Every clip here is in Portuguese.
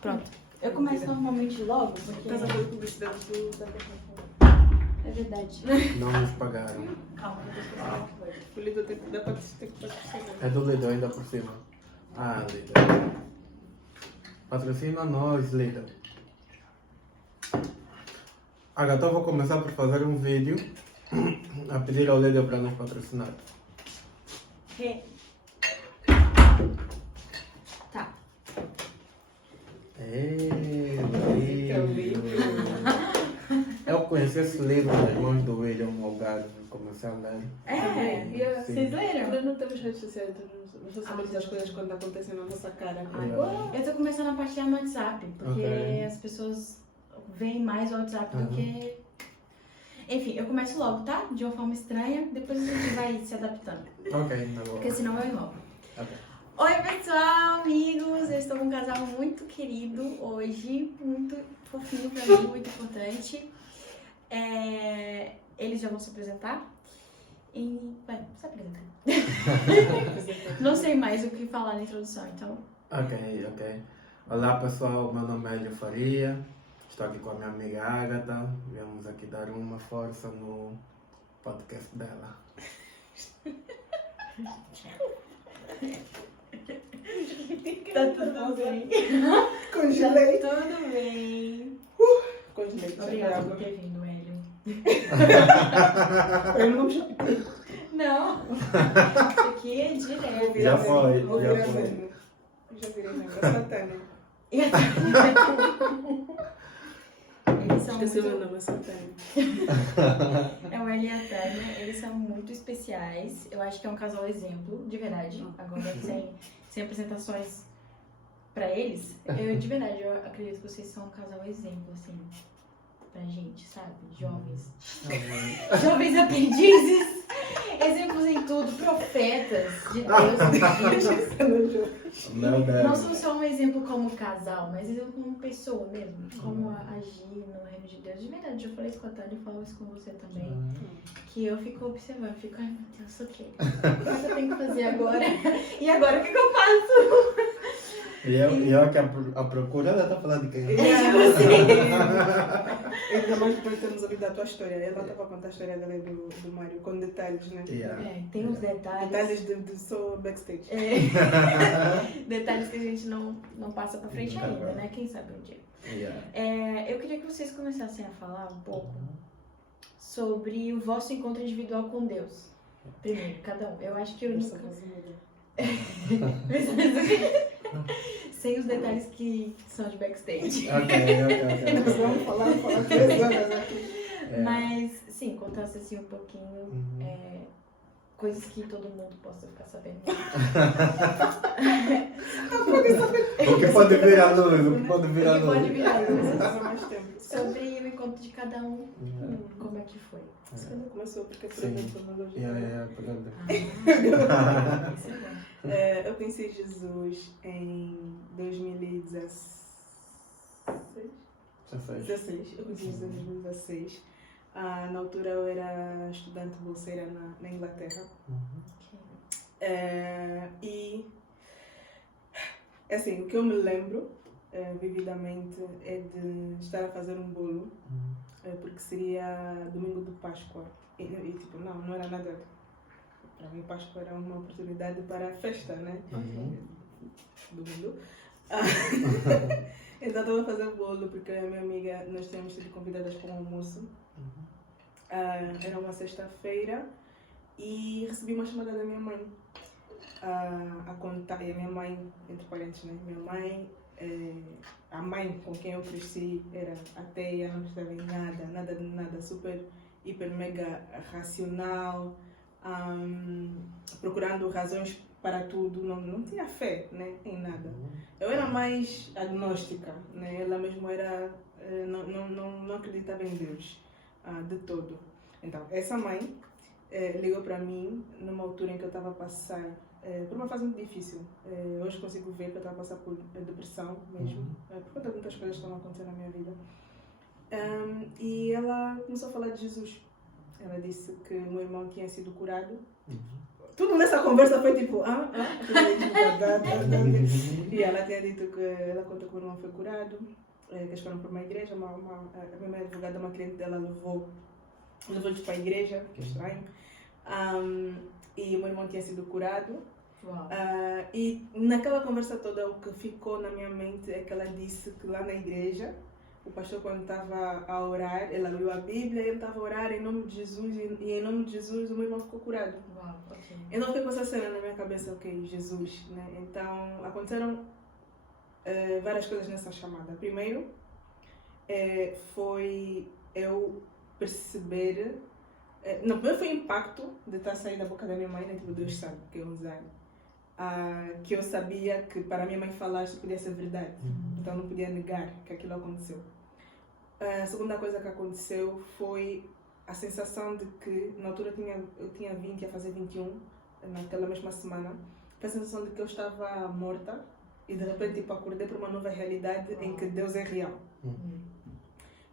Pronto. Eu começo normalmente logo, porque... Estás a ver publicidade da É verdade. Não nos pagaram. Calma, eu vou explicar o que foi. O Lidl dá para ter que patrocinar. É do Lidl ainda por cima. Ah, Lidl. Patrocina nós, Lidl. Agora então vou começar por fazer um vídeo a pedir ao Lidl para nos patrocinar. Tá. Livro. Eu conheci esse livro nas mãos do William Algarve, comecei a ler. Vocês leram? Nós não temos redes sociais, então nós só sabemos das coisas quando acontecem na nossa cara. Eu tô começando a partilhar no WhatsApp, porque Ok. as pessoas veem mais o WhatsApp do que... Enfim, eu começo logo, tá? De uma forma estranha, depois a gente vai se adaptando, Ok, na boa. porque senão eu enrolo. Ok. Oi pessoal, amigos, eu estou com um casal muito querido hoje, muito fofinho pra mim, muito importante. Eles já vão se apresentar e vai se apresentar. Não sei mais o que falar na introdução, então. Ok. Olá pessoal, meu nome é Hélio Faria, estou aqui com a minha amiga Agatha, viemos aqui dar uma força no podcast dela. Tá tudo bem. Congelei. Tá tudo bem. Congelei. Obrigada por ter vindo, Hélio. Eu não vou Não, isso aqui é direto. Já foi, Vou já virar foi. mesmo. Já virei mesmo. É Satânia. E até- Eles são Esqueci o meu muito... nome, é Satânia. É o Hélio e a Tânia, eles são muito especiais. Eu acho que é um casal exemplo, de verdade. Agora, sem apresentações pra eles, de verdade, eu acredito que vocês são um casal exemplo, assim, pra gente, sabe? Jovens. Jovens aprendizes, exemplos em tudo, profetas de Deus. Meu Deus. Não são só um exemplo como casal, mas exemplo como pessoa mesmo. Como agir no reino de Deus. De verdade, eu falei isso com a Tânia e falo isso com você também. Que eu fico observando, fico, ai meu Deus, o que eu tenho que fazer agora? E agora o que eu faço? E eu aqui à procura, ela tá falando de quem? De você. Ainda mais depois de termos ouvido a tua história. Ela estava a contar a história dela e do Mário, com detalhes, né? Yeah. Tem uns detalhes. Detalhes de só backstage. Detalhes que a gente não passa pra frente ainda, né? Quem sabe um dia. Yeah. Eu queria que vocês começassem a falar um pouco sobre o vosso encontro individual com Deus. Primeiro, cada um. Eu acho que eu nunca... Sem os detalhes que são de backstage. Ok. Nós vamos falar 3 horas aqui. Mas, sim, contasse assim um pouquinho, coisas que todo mundo possa ficar sabendo. O que pode vir à luz? O que pode virar luz. Leva mais tempo. Sobre o encontro de cada um, como é que foi? Isso quando começou, porque por Sim. exemplo, nós hoje. Pronto. Isso é bom. Eu conheci Jesus em 2016. 16. Eu conheci Jesus em 2016. Na altura eu era estudante bolseira na Inglaterra. E assim, o que eu me lembro vividamente é de estar a fazer um bolo, porque seria domingo de Páscoa. E tipo, não era nada. Para mim, Páscoa era uma oportunidade para a festa, né? Domingo. Então, estava a fazer o bolo porque a minha amiga, nós tínhamos sido convidadas para um almoço. Era uma sexta-feira e recebi uma chamada da minha mãe a contar. E a minha mãe, entre parênteses, né? Minha mãe, a mãe com quem eu cresci, era ateia, não acreditava em nada, super, hiper, mega racional. Procurando razões para tudo, não tinha fé, né, em nada. Eu era mais agnóstica, né? Ela mesmo era, não acreditava em Deus de todo. Então, essa mãe ligou para mim numa altura em que eu estava a passar por uma fase muito difícil. Hoje consigo ver que eu estava a passar por depressão mesmo, por conta de muitas coisas que estavam acontecendo na minha vida. E ela começou a falar de Jesus. Ela disse que o meu irmão tinha sido curado. tudo nessa conversa foi tipo, E ela tinha dito que ela contou que o irmão foi curado, que eles foram para uma igreja, a minha advogada, uma cliente dela levou-lhes para a igreja, que é estranho. E o meu irmão tinha sido curado. E naquela conversa toda o que ficou na minha mente é que ela disse que lá na igreja o pastor, quando estava a orar, ele abriu a Bíblia e ele estava a orar em nome de Jesus, e em nome de Jesus o meu irmão ficou curado. Eu não fiquei com essa cena na minha cabeça, ok, Jesus, né? Então aconteceram várias coisas nessa chamada. Primeiro foi eu perceber. Não, primeiro foi o impacto de estar saindo da boca da minha mãe, né? Tipo, Deus sabe que é um design. Que eu sabia que para a minha mãe falar isso podia ser verdade. Então não podia negar que aquilo aconteceu. A segunda coisa que aconteceu foi a sensação de que, na altura eu tinha 20, ia fazer 21, naquela mesma semana, foi a sensação de que eu estava morta e de repente tipo, acordei para uma nova realidade em que Deus é real.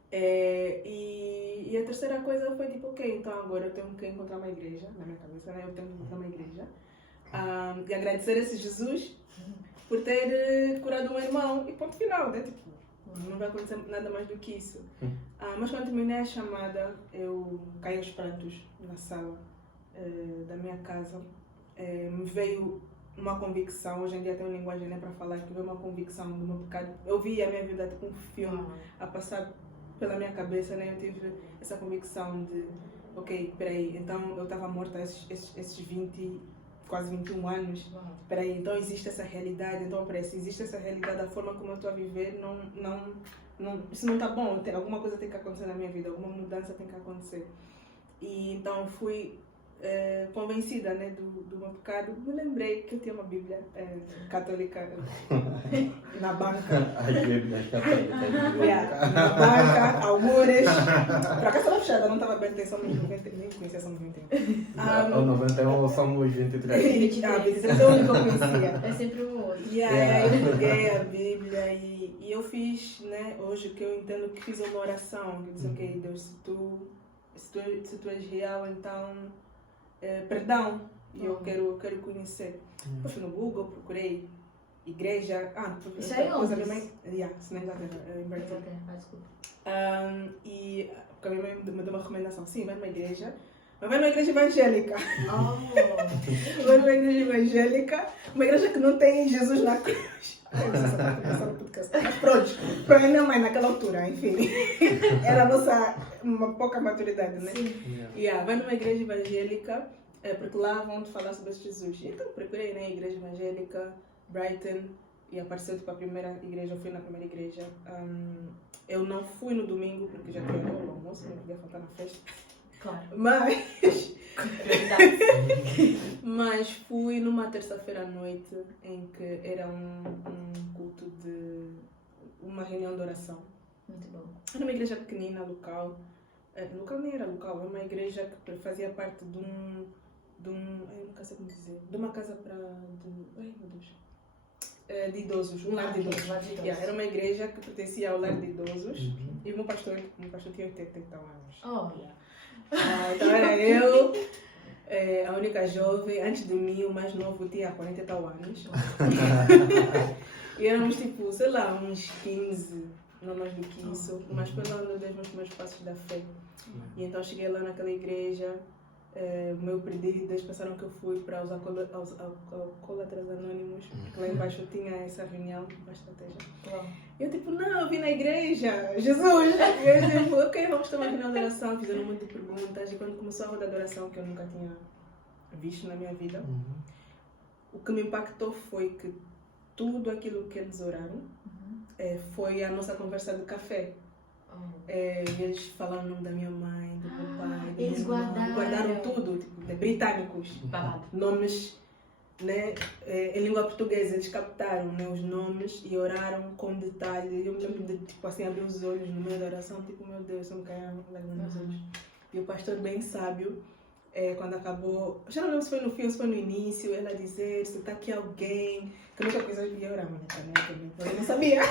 E a terceira coisa foi tipo, ok, então agora eu tenho que encontrar uma igreja, na minha cabeça, né? Eu tenho que encontrar uma igreja e agradecer a esse Jesus por ter curado o meu irmão e ponto final, né? Tipo, não vai acontecer nada mais do que isso. Mas quando terminei a chamada, eu caí aos prantos na sala da minha casa. Me veio uma convicção, hoje em dia tenho linguagem nem para falar, que veio uma convicção do meu pecado. Eu vi a minha vida tipo um filme a passar pela minha cabeça, né? Eu tive essa convicção de, ok, peraí, então eu estava morta esses 20, quase 21 anos. Peraí, então existe essa realidade, então peraí, se existe essa realidade, da forma como eu estou a viver, isso não está bom, alguma coisa tem que acontecer na minha vida, alguma mudança tem que acontecer. E então fui convencida, né, do meu pecado. Me lembrei que eu tinha uma Bíblia católica na banca. As Bíblias católicas. Na banca, algures. Para cá estava fechada, não estava aberta, somos 90, nem conhecia Somos 91. Ou 91 ou Somos 23. 23 é o único que eu conhecia. É sempre um outro. E aí eu peguei a Bíblia e eu fiz, né, hoje que eu entendo que fiz uma oração. Eu disse, ok, Deus, se tu és real, então perdão, e eu quero conhecer. Depois fui no Google, procurei igreja. Isso aí depois onde? a minha mãe. Se na Inglaterra, em Brighton. Desculpa. E porque a minha mãe me deu uma recomendação. Sim, vai numa igreja. Mas vai numa igreja evangélica. Vai numa igreja evangélica, uma igreja que não tem Jesus na cruz. Mas pronto, para a minha mãe naquela altura, enfim, era a nossa uma pouca maturidade, né? Vai numa igreja evangélica, porque lá vão te falar sobre Jesus. Então procurei, né, igreja evangélica, Brighton, e apareceu tipo a primeira igreja, eu fui na primeira igreja. Eu não fui no domingo porque já tinha o almoço, não podia faltar na festa. Claro. Mas fui numa terça-feira à noite em que era um culto de uma reunião de oração. Muito bom. Era uma igreja pequenina, local. Local nem era local, era uma igreja que fazia parte de nunca sei como dizer, de uma casa de idosos, um lar de idosos. Era uma igreja que pertencia ao lar de idosos e o meu pastor tinha 80 anos. Então era eu, a única jovem, antes de mim o mais novo tinha 40 e tal anos. E éramos tipo, sei lá, uns 15, não mais do que isso, mas foi lá um dos meus primeiros passos da fé. E então cheguei lá naquela igreja, o meu pedido, eles pensaram que eu fui para os alcoólatras anônimos, porque lá embaixo tinha essa reunião, uma estratégia. E eu tipo, não, eu vim na igreja, Jesus! E eu tipo, ok, vamos ter uma reunião de oração, fizeram um monte de perguntas, e quando começou a roda de oração, que eu nunca tinha visto na minha vida, o que me impactou foi que tudo aquilo que eles oraram foi a nossa conversa de café. Eles falaram o nome da minha mãe, do meu pai, do eles meu irmão, guardaram tudo, tipo, de britânicos, nomes, né, em língua portuguesa, eles captaram, né, os nomes e oraram com detalhe. Eu me lembro de tipo, assim, abrir os olhos no meio da oração, tipo, meu Deus, eu me caíram lágrimas nos olhos. E o pastor bem sábio, quando acabou, já não lembro se foi no fim ou se foi no início, ela dizer, se está aqui alguém, que nunca quis orar, mas também, eu não sabia.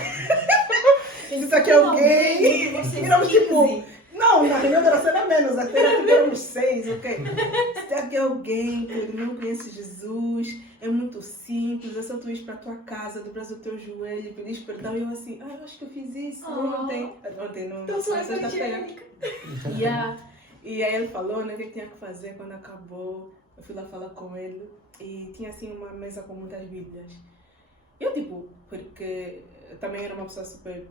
Se está aqui alguém, e nós tipo, Não, na reunião da oração era menos, até éramos 6, ok? Se tem aqui alguém que não conhece Jesus, é muito simples, é só tu ir para a tua casa, dobras o teu joelho, pedir perdão. E eu assim, eu acho que eu fiz isso ontem. Ontem, não, Então sou sexta-feira. evangélica. E aí ele falou, né, o que tinha que fazer quando acabou. Eu fui lá falar com ele e tinha assim uma mesa com muitas bíblias. Eu tipo, porque eu também era uma pessoa super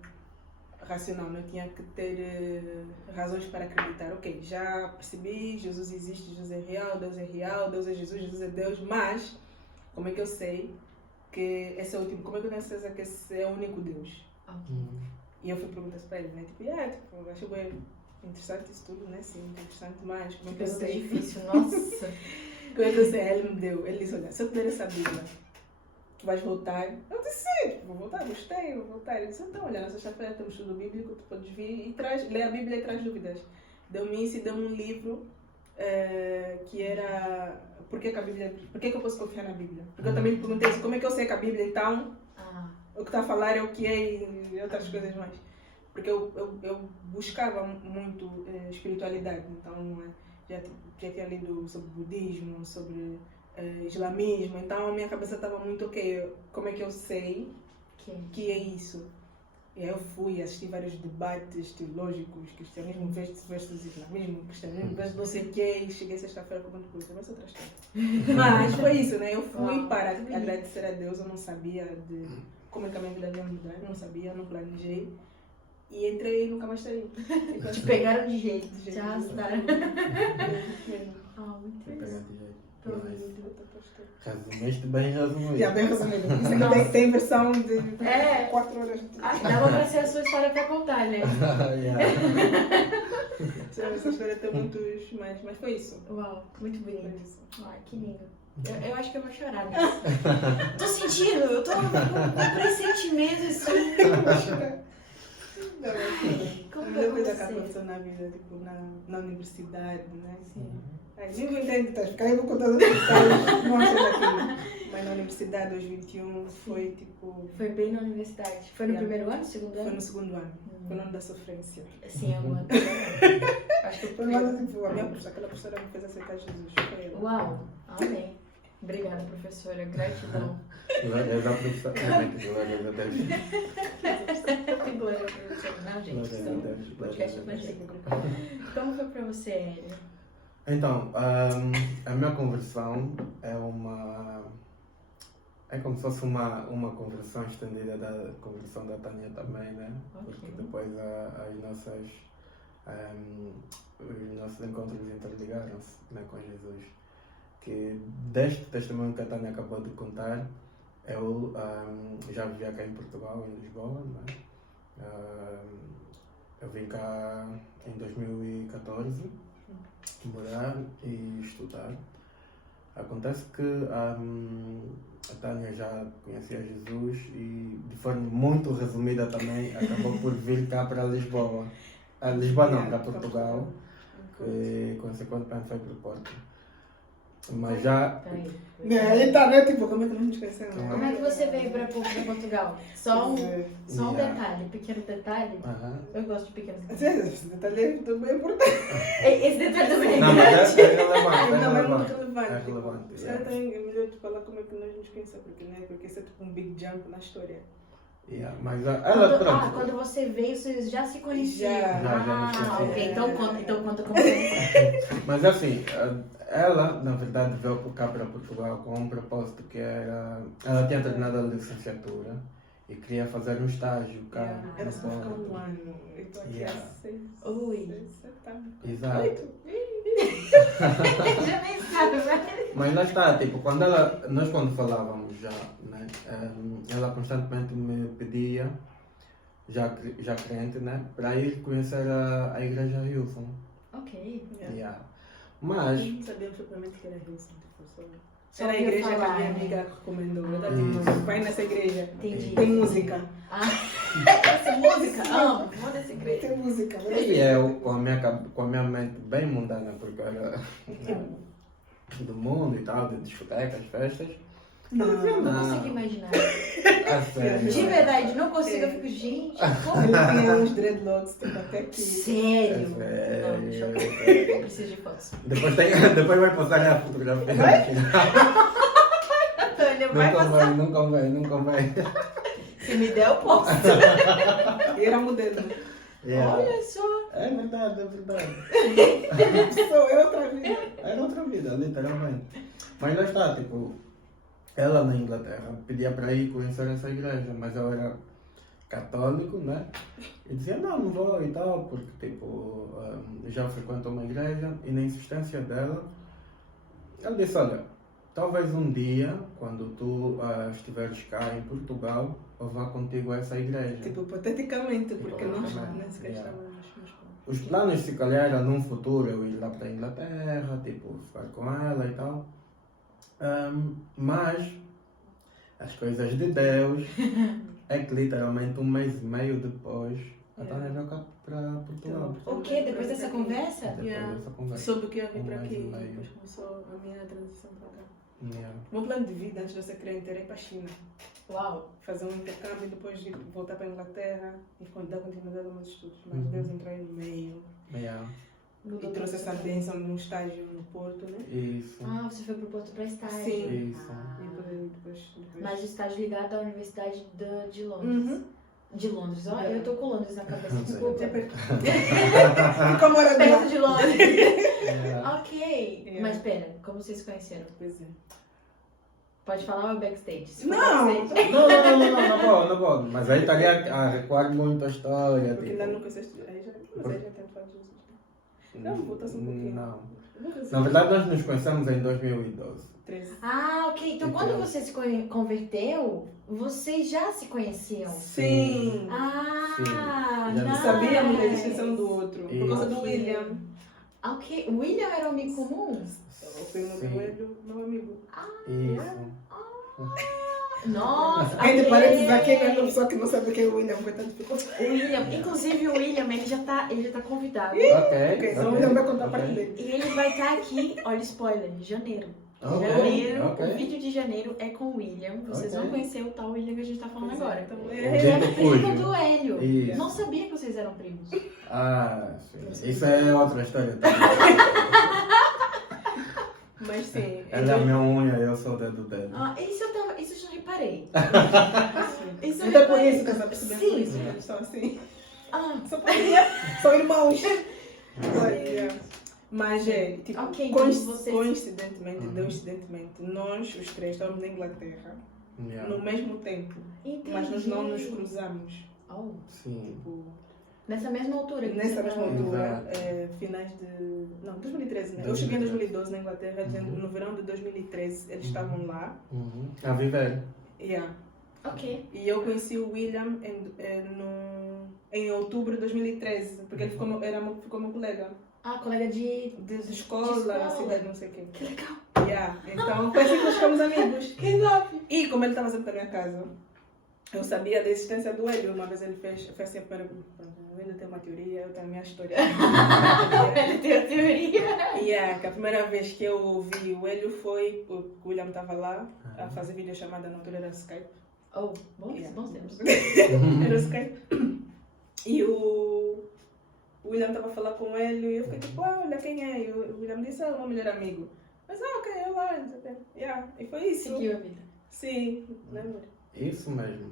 racional, não tinha que ter razões para acreditar. Ok, já percebi, Jesus existe, Jesus é real, Deus é Jesus, Jesus é Deus, mas como é que eu sei que esse é o último? Como é que eu tenho certeza que esse é o único Deus? E eu fui perguntar para ele, né? Tipo, acho bem interessante isso tudo, né? Sim, interessante, mas como é que eu Pergunta sei? difícil, nossa. Como é que eu sei? Ele me deu, ele disse, olha, se eu te der essa Bíblia, tu vais voltar? Eu disse, sim, vou voltar, gostei, vou voltar. Ele disse, então, olha, na sexta-feira temos estudo bíblico, tu podes vir e ler a Bíblia e traz dúvidas. Deu-me isso e deu-me um livro que era por que eu posso confiar na Bíblia? Porque eu também me perguntei isso, como é que eu sei que a Bíblia, então, o que está a falar é o que é e outras coisas mais. Porque eu buscava muito espiritualidade, então já tinha lido sobre budismo, sobre islamismo, então a minha cabeça estava muito ok, como é que eu sei que é isso? E aí eu fui assistir vários debates teológicos, cristianismo versus islamismo, cristianismo versus não sei o quê, e cheguei sexta-feira com muita coisa, mas outra história. Mas foi isso, né? Eu fui para agradecer a Deus, eu não sabia como é que a minha vida ia mudar, eu não sabia, não planejei. E entrei e nunca mais saí. Te pegaram de jeito, De jeito. te arrastaram. Muito Pegar interessante. de jeito. Tô Resumiste bem resumido. Já bem resumido. Isso aqui tem versão de 4 horas. Dava pra ser a sua história pra contar, né? Essa história tem muitos, mas foi isso. Uau, muito Foi bonito. isso. Ai, que lindo. Eu acho que eu vou chorar mesmo. Tô sentindo, eu tô com pressentimento assim. Como A foi melhor com coisa que você? aconteceu na vida, tipo, na universidade, né? Sim. Nem vou entender detalhes, porque aí eu vou contar os detalhes, não acho daqui. Mas na universidade, aos 21, foi tipo. Foi bem na universidade. Foi no Yeah. primeiro ano, segundo Foi ano? no segundo ano. Foi no ano da sofrência. Sim, é o ano. Acho que Foi mais tipo, a minha professora, aquela professora me fez aceitar Jesus. Foi ela. Uau, amém. Obrigada, professora. Gratidão. Glória a Deus. Glória a Deus. Glória a Deus. Não, gente, Glória a isso é um Deus. podcast evangélico. Como foi pra você, Hélio? Então, a minha conversão é como se fosse uma conversão estendida da conversão da Tânia também, né? Porque depois os nossos encontros interligaram-se, né, com Jesus. Que deste testemunho que a Tânia acabou de contar, eu já vivia cá em Portugal, em Lisboa, né? Eu vim cá em 2014 morar e estudar. Acontece que a Tânia já conhecia Jesus e, de forma muito resumida também, acabou por vir cá para Lisboa. Lisboa não, para Portugal. E, consequentemente, foi para o Porto. Mas já... Peraí. Aí tá, né? Tipo, como é que nós nos conhecemos? Como é que você veio pra Portugal? Só um detalhe, pequeno detalhe. Eu gosto de pequenos detalhes. Esse detalhe é também importante. Esse detalhe também é Não, mas grande. é relevante, Não, é relevante. muito relevante. É relevante, Tipo, yeah. é melhor tu falar como é que nós nos conhecemos, porque isso é tipo um big jump na história. Yeah, mas ela, pronto. Quando você veio, vocês já se conheciam. Já nos conhecíamos. Ok. Então conta como foi. Mas assim, ela, na verdade, veio cá para Portugal com um propósito que era... Ela tinha terminado a licenciatura e queria fazer um estágio cá Era no só ficar Porto. um ano. Eu estou aqui Yeah. há 6, Ui. 7 anos. Exato. 8. Já nem sabe, né? Mas lá está, tipo, nós quando falávamos já, né, ela constantemente me pedia, já crente, né, para ir conhecer a igreja Hilson. Ok. Yeah. Mas, Não sabíamos propriamente que era Hilson. Só Era a ouviu igreja que a falar, minha né? amiga recomendou. Isso. Vai nessa igreja. Entendi. Tem música. Essa música, amo. Vou nessa igreja. Tem música. e eu, com a minha mente bem mundana, porque era do mundo e tal, de discotecas, festas, Não consigo imaginar. A sério. De verdade, não consigo. Eu fico, gente, como? Ele tinha uns dreadlocks, tipo, até aqui. Sério? É Não, sério. chocada. Eu preciso de fotos. Depois vai postar a fotografia. Antônia, vai passar. Não convém. Se me der, eu posso. E era modelo. Yeah. Olha só. É verdade. Sou eu outra vez. Era outra vida, literalmente. Mas lá está, tipo, ela na Inglaterra pedia para ir conhecer essa igreja, mas eu era católico, né? E dizia, não vou e tal, porque, tipo, já frequento uma igreja, e na insistência dela, ela disse, olha, talvez um dia, quando tu estiveres cá em Portugal, eu vá contigo a essa igreja. Tipo, hipoteticamente, porque nós Hipoteticamente, nem sequer yeah. estávamos. Os planos, se calhar, era num futuro eu ir lá para a Inglaterra, tipo, ficar com ela e tal. Mas as coisas de Deus é que literalmente 1 mês e meio depois a Tânia veio cá para Portugal. O quê? Depois dessa conversa? Depois Yeah. dessa conversa. Soube que ia vir 1 para mês aqui. e meio. Depois começou a minha transição para cá. Yeah. O meu plano de vida antes de eu ser crente era ir para a China. Uau. Fazer um intercâmbio e depois voltar para a Inglaterra e dar continuidade aos meus estudos. Mas Uhum. Deus entrou aí no meio Yeah. e trouxe essa bênção de um estágio no Porto, né? Isso. Ah, você foi pro Porto para estágio. Sim. Isso. Ah. E depois. Mas o estágio ligado à Universidade de Londres. Uhum. De Londres, ó, eu tô com Londres na cabeça, Não sei. desculpa. Ficou morando Perto lá. de Londres. Yeah. Ok. Yeah. Mas pera, como vocês se conheceram? Pois é. Pode falar ou é backstage? Se for Não! backstage- Não pode. Mas aí estaria a recuar muito a história. Porque tipo, ainda não conheceste. Aí já, mas aí já tem falado de Jesus. Não, volta-se um pouquinho. Não. Não. Na verdade, nós nos conhecemos em 2012. 13. Ah, ok. Então quando você se converteu, vocês já se conheciam? Sim. Ah, Sim. Já nice. Sabíamos da existência do outro. Por causa do Ok. William. Ok. O William era um amigo comum? O primo do Sim. Coelho, meu amigo. Isso. Nossa, Entre ok. parênteses, aqui é uma pessoa que não sabe o que é o William, coitado ficou. O William, inclusive o William, ele já tá convidado. Ok, então o William vai contar a parte dele. E ele vai estar aqui, olha, spoiler, em janeiro. Ok, Janeiro, ok. o vídeo de janeiro é com o William. Vocês Ok. vão conhecer o tal William que a gente tá falando agora. Então, Ele Gente é primo cujo. do Hélio. Isso. Não sabia que vocês eram primos. Sim. Isso é outra história também. mas sim. Ela é a minha unha, eu sou o dedo dela. Ah, isso eu já reparei. Isso eu Então por reparei. isso que essa pessoa Sim. por isso que eles estão assim. Ah, Só podia. São irmãos. Olha. Mas é, tipo, Ok, então vocês- coincidentemente, Uhum. coincidentemente, nós os três estávamos na Inglaterra Yeah. no mesmo tempo. entendi. Mas nós não nos cruzamos. Oh, Sim. Tipo, nessa mesma altura. que nessa você mesma falou. altura, Exato. finais de. Não, 2013, né? Eu cheguei em 2012 na Inglaterra, dizendo Uhum. no verão de 2013 eles estavam lá. Uhum. A viver. Yeah. Ok. E eu conheci o William em outubro de 2013, porque ele ficou meu colega Ah, colega de de De escola, escola. cidade, não sei o quê. Que legal. Yeah. Então foi assim que nós ficamos amigos. Que top. E como ele estava sempre na minha casa, eu sabia da existência do Hélio. Uma vez ele fez assim a primeira. O Hélio tem uma teoria, eu tenho a minha história. Ele tem a teoria. Yeah, que a primeira vez que eu ouvi o Hélio foi porque o William estava lá a fazer videochamada, na altura era Skype. Oh, bons, Yeah. bons tempos. Era Skype. E o William estava a falar com o Hélio e eu fiquei tipo, olha quem é? E o William disse, é o meu melhor amigo. Mas ok, eu lá, não sei o quê. Yeah. E foi isso. Seguiu a vida. Sim, lembro. Isso mesmo.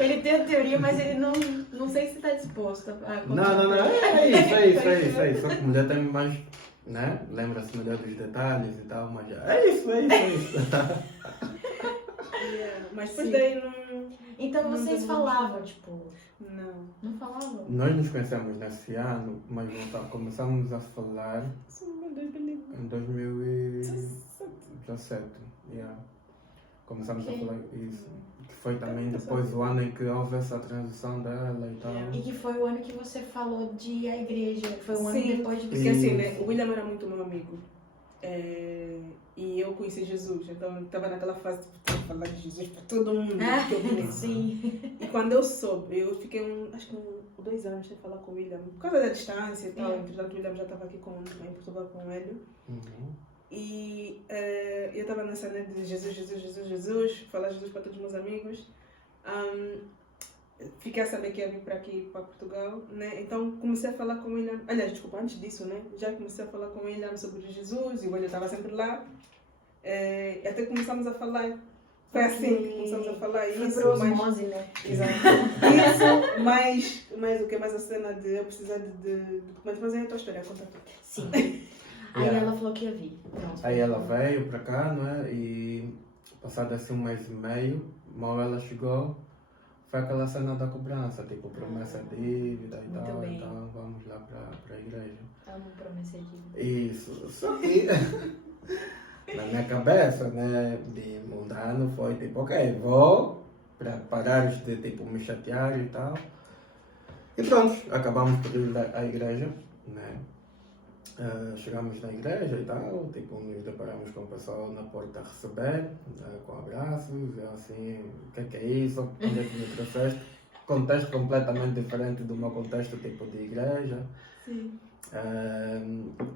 Ele tem a teoria, mas ele não sei se está disposto a Não. É isso. Só que mulher tem mais, né? Lembra-se melhor dos detalhes e tal, mas é isso. Yeah. Mas depois Sim. daí não. Então Não vocês tem falavam, tipo, Não. não falavam? Nós nos conhecemos nesse ano, mas começamos a falar Isso em 2017. em 2017. Yeah. Começamos Ok. a falar isso. Que foi também depois o ano em que houve essa transição dela e tal. Yeah. E que foi o ano que você falou de ir à igreja. Foi um ano Sim, depois de porque assim, né? O William era muito meu amigo. E eu conheci Jesus, então eu estava naquela fase de falar de Jesus para todo mundo que eu conheço. Sim. E quando eu soube, eu fiquei acho que 2 anos sem falar com o William, por causa da distância e tal. Yeah. Entretanto, o William já estava aqui em Portugal com o Hélio. Uhum. E eu estava nessa né, de Jesus, Jesus, Jesus, Jesus, falar Jesus para todos os meus amigos. Fiquei a saber que ia vir para aqui, para Portugal, né? Então comecei a falar com ele. Aliás, desculpa, antes disso, né? Já comecei a falar com ele sobre Jesus e o William estava sempre lá. E até começamos a falar. Foi assim que começamos a falar isso. Foi por osmose, né? Exato. Isso, mais o que? Mais a cena de eu precisar de documentos. Mas aí é a tua história, conta tudo. Sim. Aí ela falou que ia vir. Pronto. Aí ela veio para cá, não é? E passado assim 1 mês e meio, mal ela chegou, foi aquela cena da cobrança, tipo promessa de dívida e Muito tal, bem. então vamos lá para a igreja. Amo promessa de Isso, só que na minha cabeça, né, de mundano foi tipo, ok, vou para parar de tipo me chatear e tal. E pronto, acabamos por ir à igreja, né? Chegamos na igreja e tal, tipo, nos deparamos com o pessoal na porta a receber, com abraços, eu assim, o que é isso? Onde é que me trouxeste? Contexto completamente diferente do meu contexto tipo de igreja. Sim.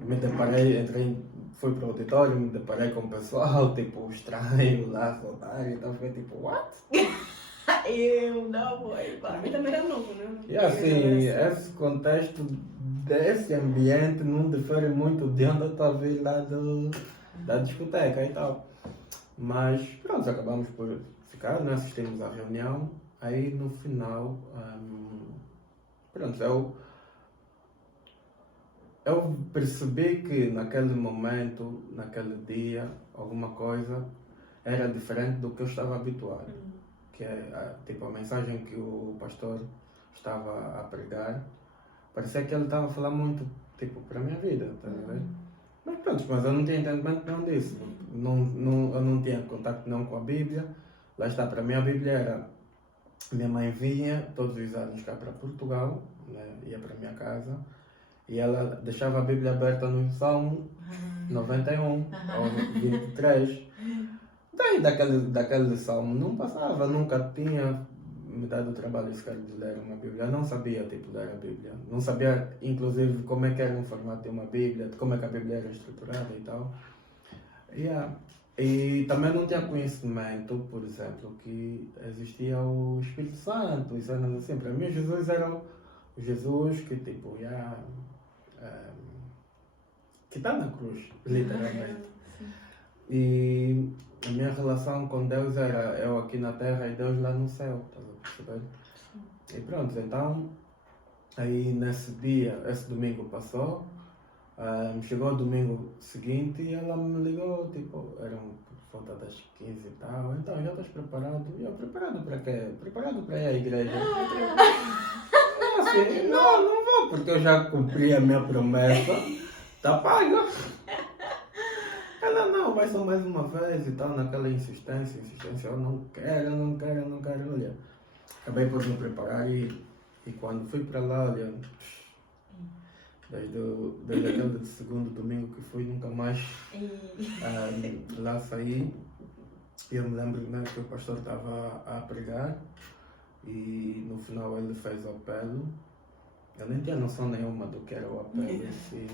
Me deparei, fui para o auditório, me deparei com o pessoal, tipo, estranho lá, soltar, então fiquei tipo, what? Eu não vou Para mim também era novo, né? E assim, esse contexto desse ambiente não difere muito de onde eu estou a vir lá da discoteca e tal. Mas pronto, acabamos por ficar, né? Assistimos à reunião, aí no final, pronto, eu percebi que naquele momento, naquele dia, alguma coisa era diferente do que eu estava habituado. Que é tipo a mensagem que o pastor estava a pregar, parecia que ele estava a falar muito tipo para a minha vida, tá a ver? Mas pronto, mas eu não tinha entendimento não disso, eu não tinha contato não com a Bíblia, lá está, para mim a Bíblia era, minha mãe vinha todos os anos cá para Portugal, né, ia para a minha casa, e ela deixava a Bíblia aberta no Salmo 91 ou 23. Daí daquele salmo não passava, nunca tinha me dado o trabalho sequer de ler uma Bíblia. Eu não sabia tipo ler a Bíblia. Não sabia, inclusive, como é que era o formato de uma Bíblia, como é que a Bíblia era estruturada e tal. E também não tinha conhecimento, por exemplo, que existia o Espírito Santo e cenas assim. Para mim, Jesus era o Jesus que tipo, que está na cruz, literalmente. E a minha relação com Deus era eu aqui na terra e Deus lá no céu, estás a perceber? E pronto, então, aí nesse dia, esse domingo passou, chegou o domingo seguinte e ela me ligou, tipo, eram por volta das 15 e tal, então já estás preparado? E eu, preparado para quê? Preparado para ir à igreja. Eu assim, não vou, porque eu já cumpri a minha promessa, está paga. Ela, não, vai só mais uma vez e tal, naquela insistência, eu não quero, olha. Acabei por me preparar e quando fui para lá, olha, desde aquele segundo domingo que fui, nunca mais lá saí. E eu me lembro, né, que o pastor estava a pregar e no final ele fez o apelo. Eu nem tinha noção nenhuma do que era o apelo em si.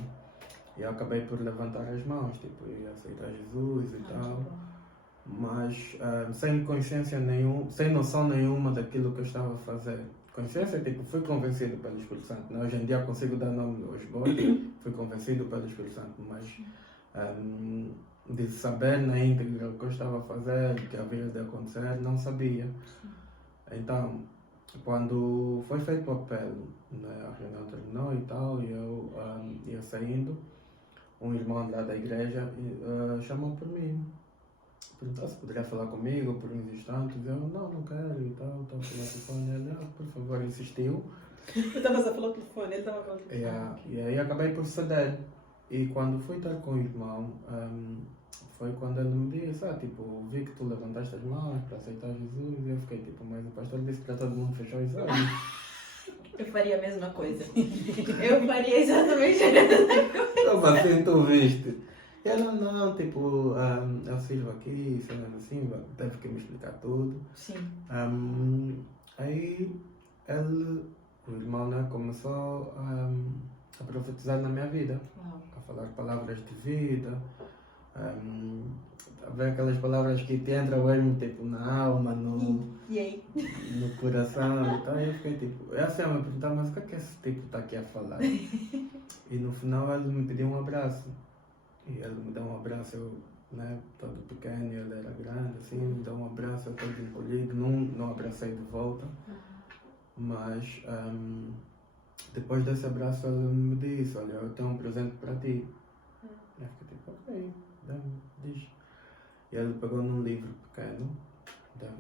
E eu acabei por levantar as mãos, tipo, e aceitar Jesus e tal. Mas sem consciência nenhuma, sem noção nenhuma daquilo que eu estava a fazer. Consciência, tipo, fui convencido pelo Espírito Santo. Né? Hoje em dia consigo dar nome aos bois, fui convencido pelo Espírito Santo, mas de saber na íntegra o que eu estava a fazer, o que havia de acontecer, não sabia. Então, quando foi feito o apelo, né, a reunião terminou e tal, e eu ia saindo, um irmão lá da igreja chamou por mim. Perguntou se poderia falar comigo por uns instantes. Eu, não quero e tal, estava a falar o telefone. Ele, por favor, insistiu. Tu estavas a falar o telefone, ele estava a falar o telefone. E aí acabei por ceder. E quando fui estar com o irmão, foi quando ele me disse, tipo, vi que tu levantaste as mãos para aceitar Jesus. E eu fiquei tipo, mas o pastor disse para todo mundo fechar os olhos. Eu faria a mesma coisa. Eu faria exatamente a mesma coisa. Como assim tu viste? E ela, não, tipo, eu sirvo aqui, cenas assim, deve que me explicar tudo. Sim. Aí o irmão, né, começou a profetizar na minha vida. Uau. A falar palavras de vida, A ver aquelas palavras que te entram mesmo tipo na alma, E aí? no coração. Então eu fiquei tipo, eu assim, a me perguntar, mas o que é que esse tipo está aqui a falar? E no final ele me pediu um abraço. E ele me deu um abraço, eu, né, todo pequeno, e ele era grande, assim, me deu um abraço, eu todo encolhido, não abracei de volta. Mas depois desse abraço ele me disse, olha, eu tenho um presente para ti. Eu fiquei tipo, ok, diz. E ele pegou num livro pequeno,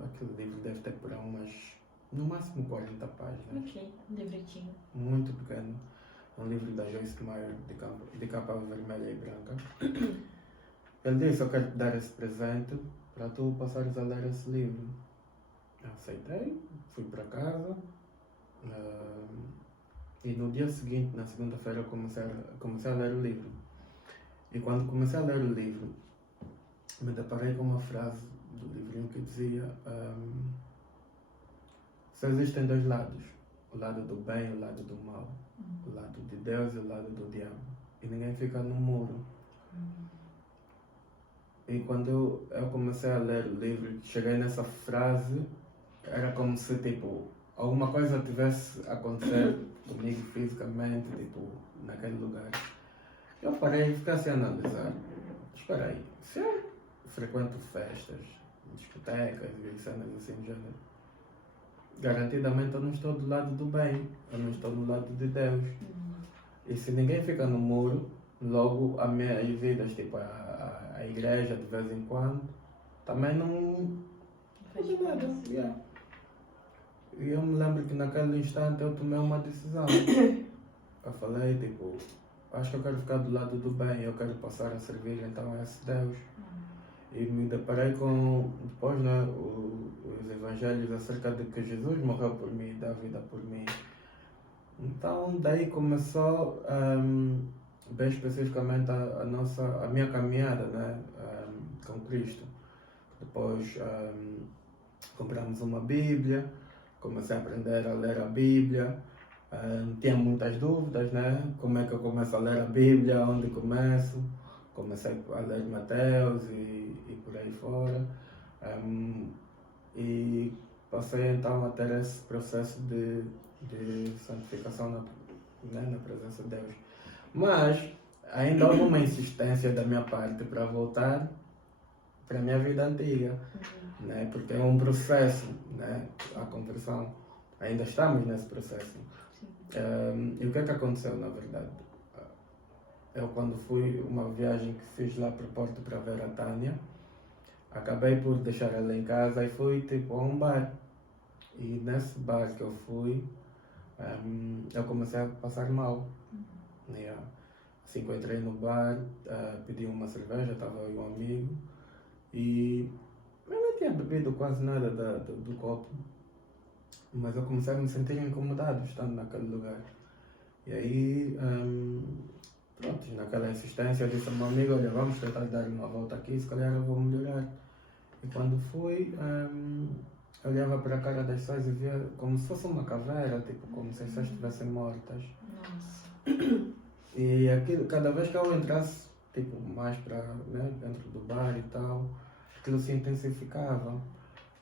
aquele livro deve ter por aí umas, no máximo 40 páginas. Ok, um livretinho. Muito pequeno. Um livro da Joyce Meyer, de capa vermelha e branca. Ele disse, eu quero te dar esse presente para tu passares a ler esse livro. Eu aceitei, fui para casa. E no dia seguinte, na segunda-feira, eu comecei a ler o livro. E quando comecei a ler o livro, me deparei com uma frase do livrinho que dizia: só existem dois lados, o lado do bem e o lado do mal, o lado de Deus e o lado do diabo, e ninguém fica no muro. E quando eu comecei a ler o livro, cheguei nessa frase, era como se tipo alguma coisa tivesse acontecido comigo fisicamente, tipo, naquele lugar. Eu parei e fiquei assim a analisar. Espera aí, se eu frequento festas, discotecas e cenas assim do gênero, garantidamente eu não estou do lado do bem, eu não estou do lado de Deus. E se ninguém fica no muro, logo as minhas vidas, tipo a igreja de vez em quando, também não faz nada. Yeah. E eu me lembro que naquele instante eu tomei uma decisão. Eu falei, tipo, acho que eu quero ficar do lado do bem, eu quero passar a servir então a esse Deus. E me deparei com, depois, né, os evangelhos acerca de que Jesus morreu por mim, dá vida por mim. Então, daí começou, bem especificamente, a minha caminhada, né, com Cristo. Depois, compramos uma Bíblia, comecei a aprender a ler a Bíblia. Tinha muitas dúvidas, né? Como é que eu começo a ler a Bíblia, onde começo. Comecei a ler Mateus e por aí fora. E passei então a ter esse processo de santificação na presença de Deus. Mas ainda houve uma insistência da minha parte para voltar para a minha vida antiga, né? Porque é um processo, né? A conversão. Ainda estamos nesse processo. E o que é que aconteceu, na verdade? Eu, quando fui uma viagem que fiz lá para Porto para ver a Tânia, acabei por deixar ela em casa e fui tipo a um bar. E nesse bar que eu fui, eu comecei a passar mal. Assim que eu entrei no bar, pedi uma cerveja, estava eu e um amigo, e eu não tinha bebido quase nada do copo, mas eu comecei a me sentir incomodado estando naquele lugar. E aí, pronto, naquela insistência eu disse ao meu amigo, olha, vamos tentar dar uma volta aqui, se calhar eu vou melhorar. E quando fui, eu olhava para a cara das pessoas e via como se fosse uma caveira, tipo, como se as pessoas estivessem mortas. Nossa. E aquilo, cada vez que eu entrasse, tipo, mais para, né, dentro do bar e tal, aquilo se intensificava.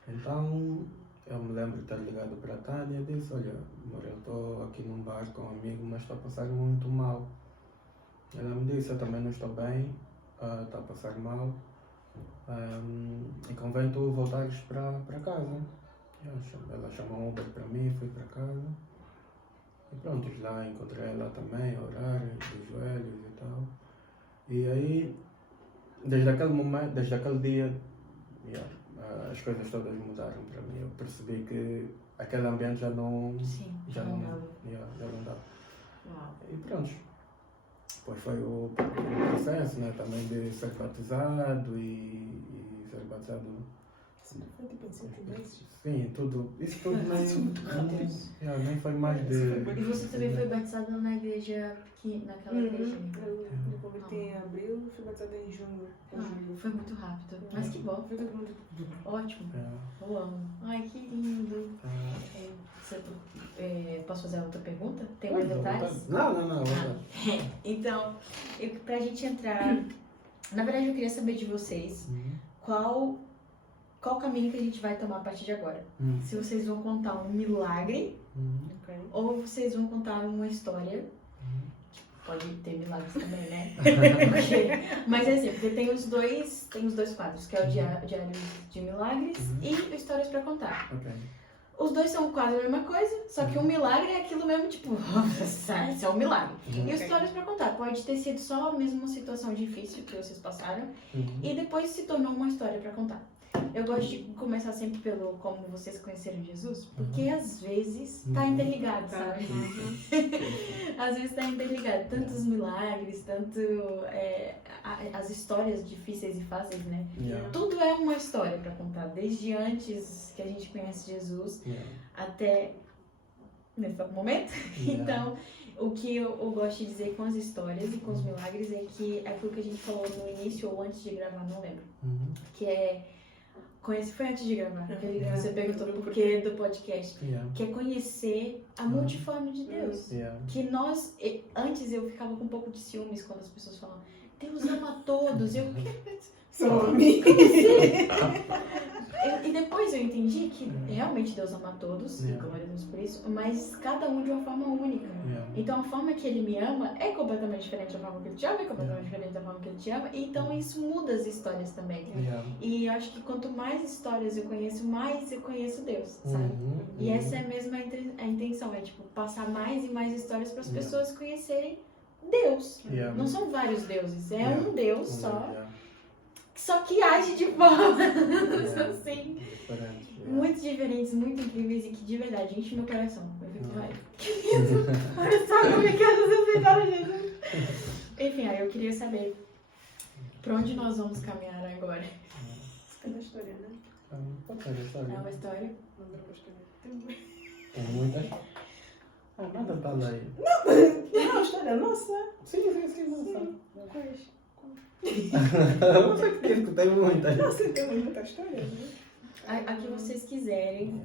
Então, eu me lembro de ter ligado para a Tânia e disse, olha, amor, eu estou aqui num bar com um amigo, mas estou a passar muito mal. Ela me disse, eu também não estou bem, estou a passar mal, e convém tu voltares para casa. Ela chamou um Uber para mim, fui para casa. E pronto, lá encontrei ela também, a orar, de joelhos e tal. E aí, desde aquele momento, desde aquele dia, as coisas todas mudaram para mim. Eu percebi que aquele ambiente já não... Sim, já não dava. Já não dava. Uau. E pronto. Depois foi o processo, né, também de ser batizado e ser batizado... Foi tipo em 7 meses. Sim, tudo. Isso tudo nem foi mais de... E você também foi batizado na igreja, naquela igreja? Eu me converti em abril e fui batizada em junho. Foi muito rápido. Mas que bom. Foi tudo muito... Ótimo. Eu amo. Ai, que lindo. Posso fazer outra pergunta? Tem mais detalhes? Não. Então, pra gente entrar Na verdade, eu queria saber de vocês qual caminho que a gente vai tomar a partir de agora. Se vocês vão contar um milagre Ok. ou vocês vão contar uma história. Pode ter milagres também, né? Mas é assim, porque tem os dois quadros, que é o Diário de Milagres e o Histórias pra Contar. Ok. Os dois são quase a mesma coisa, só que um milagre é aquilo mesmo, tipo, isso é um milagre. E os Histórias pra Contar, pode ter sido só mesmo uma situação difícil que vocês passaram e depois se tornou uma história pra contar. Eu gosto de começar sempre pelo como vocês conheceram Jesus, porque às vezes tá interligado, sabe? Às vezes tá interligado. Tanto os milagres, tanto as histórias difíceis e fáceis, né? Tudo é uma história pra contar, desde antes que a gente conhece Jesus até nesse momento. Então, o que eu gosto de dizer com as histórias e com os milagres é que é aquilo que a gente falou no início ou antes de gravar, não lembro. Que é foi antes de gravar, que você perguntou por que do podcast. Que é conhecer a multiforme de Deus. Que nós, antes eu ficava com um pouco de ciúmes quando as pessoas falam, Deus ama todos. Eu, Sou amiga. E depois eu entendi que realmente Deus ama a todos, e glória a Deus por isso, mas cada um de uma forma única. Então a forma que Ele me ama é completamente diferente da forma que Ele te ama, é completamente diferente da forma que Ele te ama, e então isso muda as histórias também. E eu acho que quanto mais histórias eu conheço, mais eu conheço Deus, sabe? E essa é mesmo a intenção, é tipo, passar mais e mais histórias para as pessoas conhecerem Deus. Não são vários deuses, é um Deus só que age de formas assim, muito diferentes, muito incríveis e que de verdade enche meu coração. Que lindo! Olha só como é que elas aceitaram Jesus. Enfim, aí eu queria saber pra onde nós vamos caminhar agora. É uma história, né? É uma história? Tem muitas. Nada tá lá aí. Não, história nossa. Sim, nossa. Quais? Não sei porque tem muitas. Não sei, tem muita história, né? A que vocês quiserem.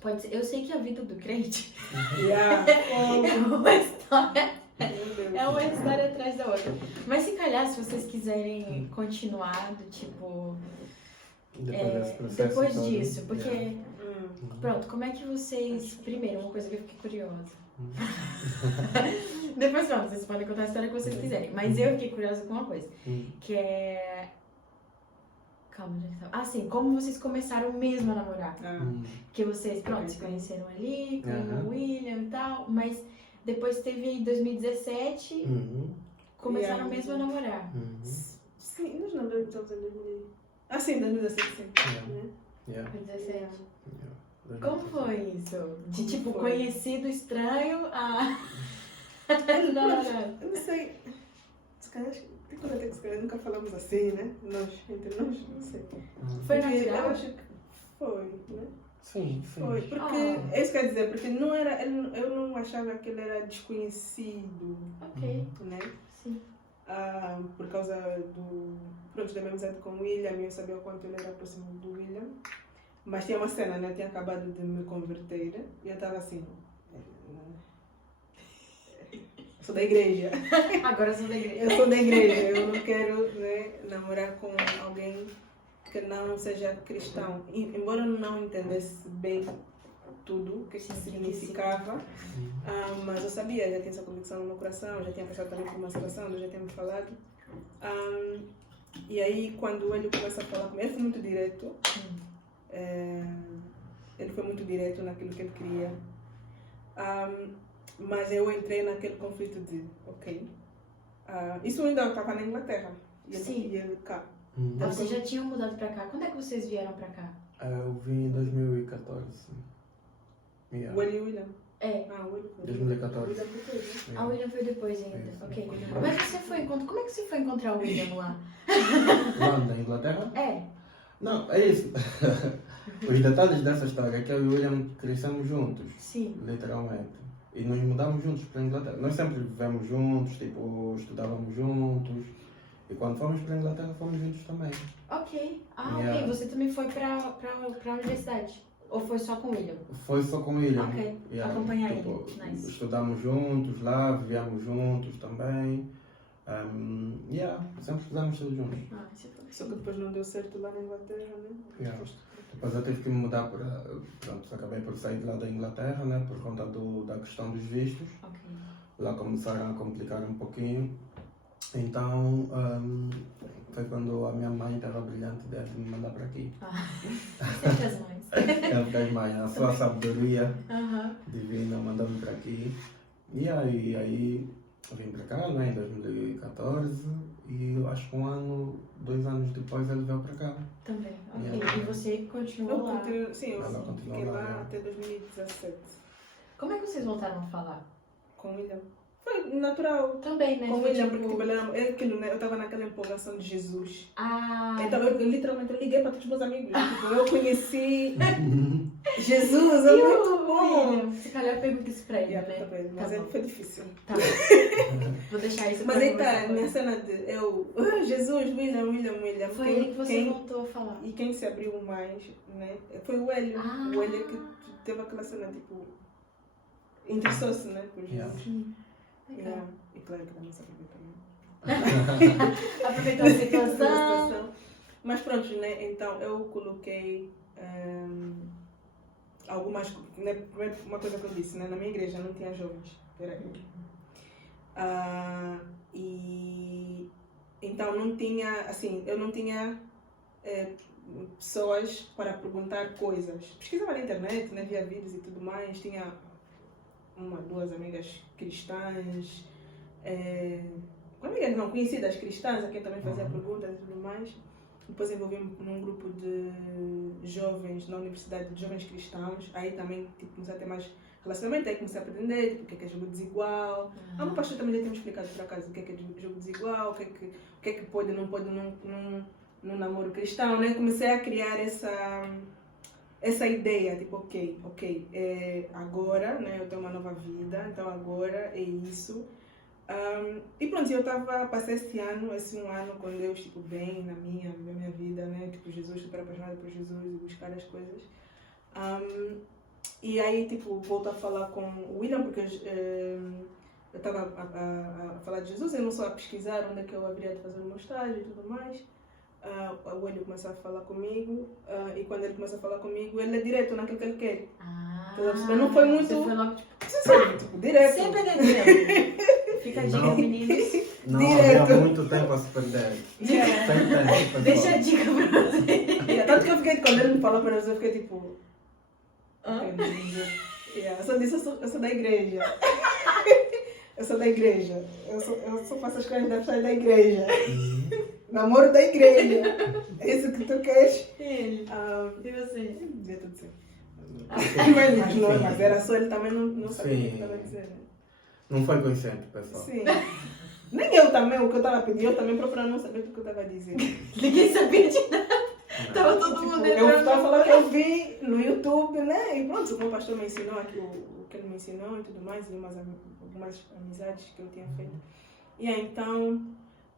Pode ser. Eu sei que a vida do crente é uma história. É uma história atrás da outra. Mas se calhar, se vocês quiserem continuar do tipo. Depois disso, porque. Pronto, como é que vocês. Primeiro, uma coisa que eu fiquei curiosa. Depois, pronto, vocês podem contar a história que vocês quiserem. Mas eu fiquei curiosa com uma coisa. Que é. Calma, onde é que tava? Sim, como vocês começaram mesmo a namorar. Que vocês, pronto, se conheceram ali, com o William e tal. Mas depois teve aí 2017, começaram mesmo a namorar. Sim, nós namoramos em 2000. Sim, 2017, sim. 2017. Como foi isso? De tipo, conhecido estranho a. Eu não sei. Se calhar, nunca falamos assim, né? Entre nós, não sei. Foi natural? Eu acho que foi, né? Sim. Foi, porque, é isso que quer dizer, porque não era, eu não achava que ele era desconhecido. Ok. Né? Sim. Por causa da minha amizade com o William, eu sabia o quanto ele era próximo do William. Mas tinha uma cena, né? Eu tinha acabado de me converter e eu estava assim. Sou da igreja. Agora eu sou da igreja. Eu sou da igreja. Eu não quero, né, namorar com alguém que não seja cristão. Embora eu não entendesse bem tudo o que isso significava, mas eu sabia, já tinha essa convicção no meu coração, já tinha passado também por uma situação, já tinha me falado. E aí, quando ele começa a falar comigo, ele foi muito direto. Ele foi muito direto naquilo que ele queria. Mas eu entrei naquele conflito de, isso ainda estava na Inglaterra. E ele cá. Vocês já tinham mudado pra cá? Quando é que vocês vieram pra cá? Eu vim em 2014. O William? O William foi 2014. O William foi depois ainda. Ok. Mas você foi como é que você foi encontrar o William lá? Lá na Inglaterra? Não, é isso. Os detalhes dessa história é que eu e o William crescemos juntos. Sim. Literalmente. E nos mudamos juntos para a Inglaterra. Nós sempre vivemos juntos, tipo, estudávamos juntos. E quando fomos para a Inglaterra, fomos juntos também. Ok. Ok. Você também foi para a universidade? Ou foi só com o William? Foi só com o William. Ok. Acompanhar ele. Nice. Estudamos juntos lá, vivíamos juntos também. Sempre fizemos tudo juntos. Isso foi Só que depois não deu certo lá na Inglaterra, né? Yeah. Depois eu tive que me mudar para. Pronto, acabei por sair de lá da Inglaterra, né? Por conta da questão dos vistos. Ok. Lá começaram a complicar um pouquinho. Então, foi quando a minha mãe teve a brilhante ideia de me mandar para aqui. Sempre as mães. É as mães, a sua sabedoria Aham. divina mandou-me para aqui. E aí eu vim para cá, né, em 2014. E eu acho que 2 anos depois ele veio para cá. Também. Ok. Yeah. E você continuou Eu lá. continuo, sim, eu Ela continuou fiquei lá, lá né? até 2017 Como é que vocês voltaram a falar? com o William. Foi natural. Também, né? Com o Foi William, tipo- porque tipo, ele era, é aquilo, né? Eu estava naquela empolgação de Jesus. Ah. Então eu literalmente liguei para todos os meus amigos. Tipo, eu conheci Jesus, é muito bom. William, se calhar eu pergunto isso pra ele, Yeah, né? tá bem, mas Tá bom. foi difícil. Tá bom. Vou deixar isso Mas pra aí conversar tá, com minha ele. cena de eu, Jesus, William. Foi aí que você voltou a falar. E quem se abriu mais, né? Foi o Hélio. Ah. O Hélio que teve aquela cena, tipo, interessou-se, né? Por Yeah. Jesus. Legal. Yeah. E claro que também se aproveitou também. Aproveitou a situação. Mas pronto, né? Então eu coloquei algumas. Né? Primeiro, uma coisa que eu disse, né? Na minha igreja não tinha jovens. Era eu. E então não tinha, assim, eu não tinha pessoas para perguntar coisas. Pesquisava na internet, né? Via vídeos e tudo mais. Tinha 2 amigas cristãs. Amigas não conhecidas cristãs, a quem também fazia perguntas e tudo mais. Depois envolvi-me num grupo de jovens na universidade, de jovens cristãos. Aí também tipo, comecei a ter mais relacionamento, aí comecei a aprender tipo, o que é jogo desigual. O meu pastor também já tinha me explicado por acaso o que é jogo desigual, o que é que pode e não pode num namoro cristão, né? Comecei a criar essa ideia, tipo, ok, agora, né, eu tenho uma nova vida, então agora é isso. E pronto, passei esse um ano com Deus, tipo, bem na minha vida, né, tipo, Jesus, super apaixonada por Jesus e buscar as coisas. E aí, tipo, volto a falar com o William, porque eu estava a falar de Jesus, eu não só a pesquisar onde é que eu haveria de fazer o meu estágio e tudo mais. O Hélio começou a falar comigo, e quando ele começou a falar comigo, ele é direto naquilo que ele quer. Não foi muito. Você foi logo, Tipo, direto. sempre dentro. Fica a dica, Não. meninos. Não Direto. havia muito tempo a se perder. Yeah. Sem tempo, pessoal. Deixa a dica pra você. Tanto que eu fiquei, quando ele me falou para Jesus, eu fiquei tipo. Hã? Eu só disse, eu sou da igreja. Eu sou da igreja. Eu só faço as coisas da igreja. Namoro da igreja. É isso que tu queres? Ele. E você? Devia tudo ser. Sim. Mas era só ele também não sabia o que Sim. estava dizendo. Não foi consciente, pessoal. Sim. Nem eu também, o que eu estava pedindo, eu também procurando não saber o que eu estava dizendo. Ninguém sabia de nada. Tava todo mundo Eu entrando. estava falando que eu vi no YouTube, né? E pronto, o meu pastor me ensinou aqui o que ele me ensinou e tudo mais, e algumas amizades que eu tinha feito. E aí, então,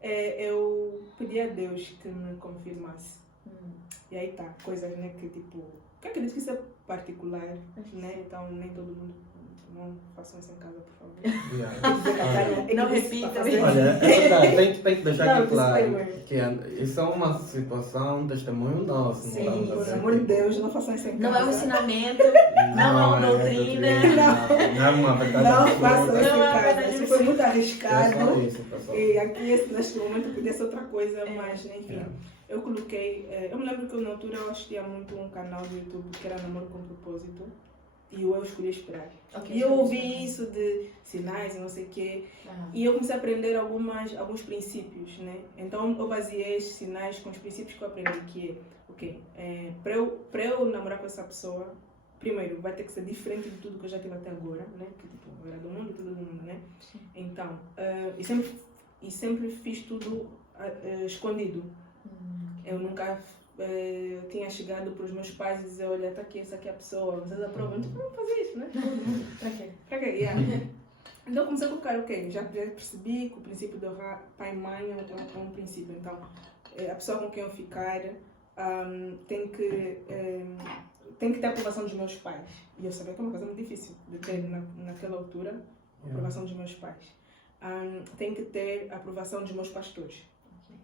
eu pedi a Deus que me confirmasse. E aí tá, coisas, né, que tipo, que eu acredito que isso é particular, né? Então, nem todo mundo, não façam isso em casa, por favor. Yeah. Não repita. Olha, é verdade, tem que deixar aqui Não, claro disclaimer. que isso é uma situação, testemunho nosso. Sim, não estamos a Por dizer amor de que- Deus, não façam isso em casa. Não é um ensinamento. Não é uma doutrina. Não é uma verdade Não absoluta. façam isso em Não é casa. verdade Isso foi muito É só arriscado. isso, pessoal. E aqui, neste momento, podia ser outra coisa, mas enfim. Yeah. Eu coloquei. Eu me lembro que na altura eu assistia muito um canal do YouTube que era Namoro com Propósito. E eu escolhi esperar. Ok, E eu ouvi escolhi isso de sinais e não sei o quê. esperar. E eu comecei a aprender alguns princípios, né? Então eu baseei esses sinais com os princípios que eu aprendi, que para eu namorar com essa pessoa, primeiro, vai ter que ser diferente de tudo que eu já tive até agora, né? Que tipo, eu era do mundo, tudo do mundo, né? Sim. Então, e sempre fiz tudo escondido. Eu nunca tinha chegado para os meus pais e dizer, olha, tá aqui, essa aqui é a pessoa, vocês aprovam? Então, vamos fazer isso, né? Pra quê? Pra quê? Yeah. Então, comecei a colocar, já percebi que o princípio de honrar pai e mãe é um princípio. Então, a pessoa com quem eu ficar tem que ter a aprovação dos meus pais. E eu sabia que é uma coisa muito difícil de ter naquela altura, a aprovação dos meus pais. tem que ter a aprovação dos meus pastores.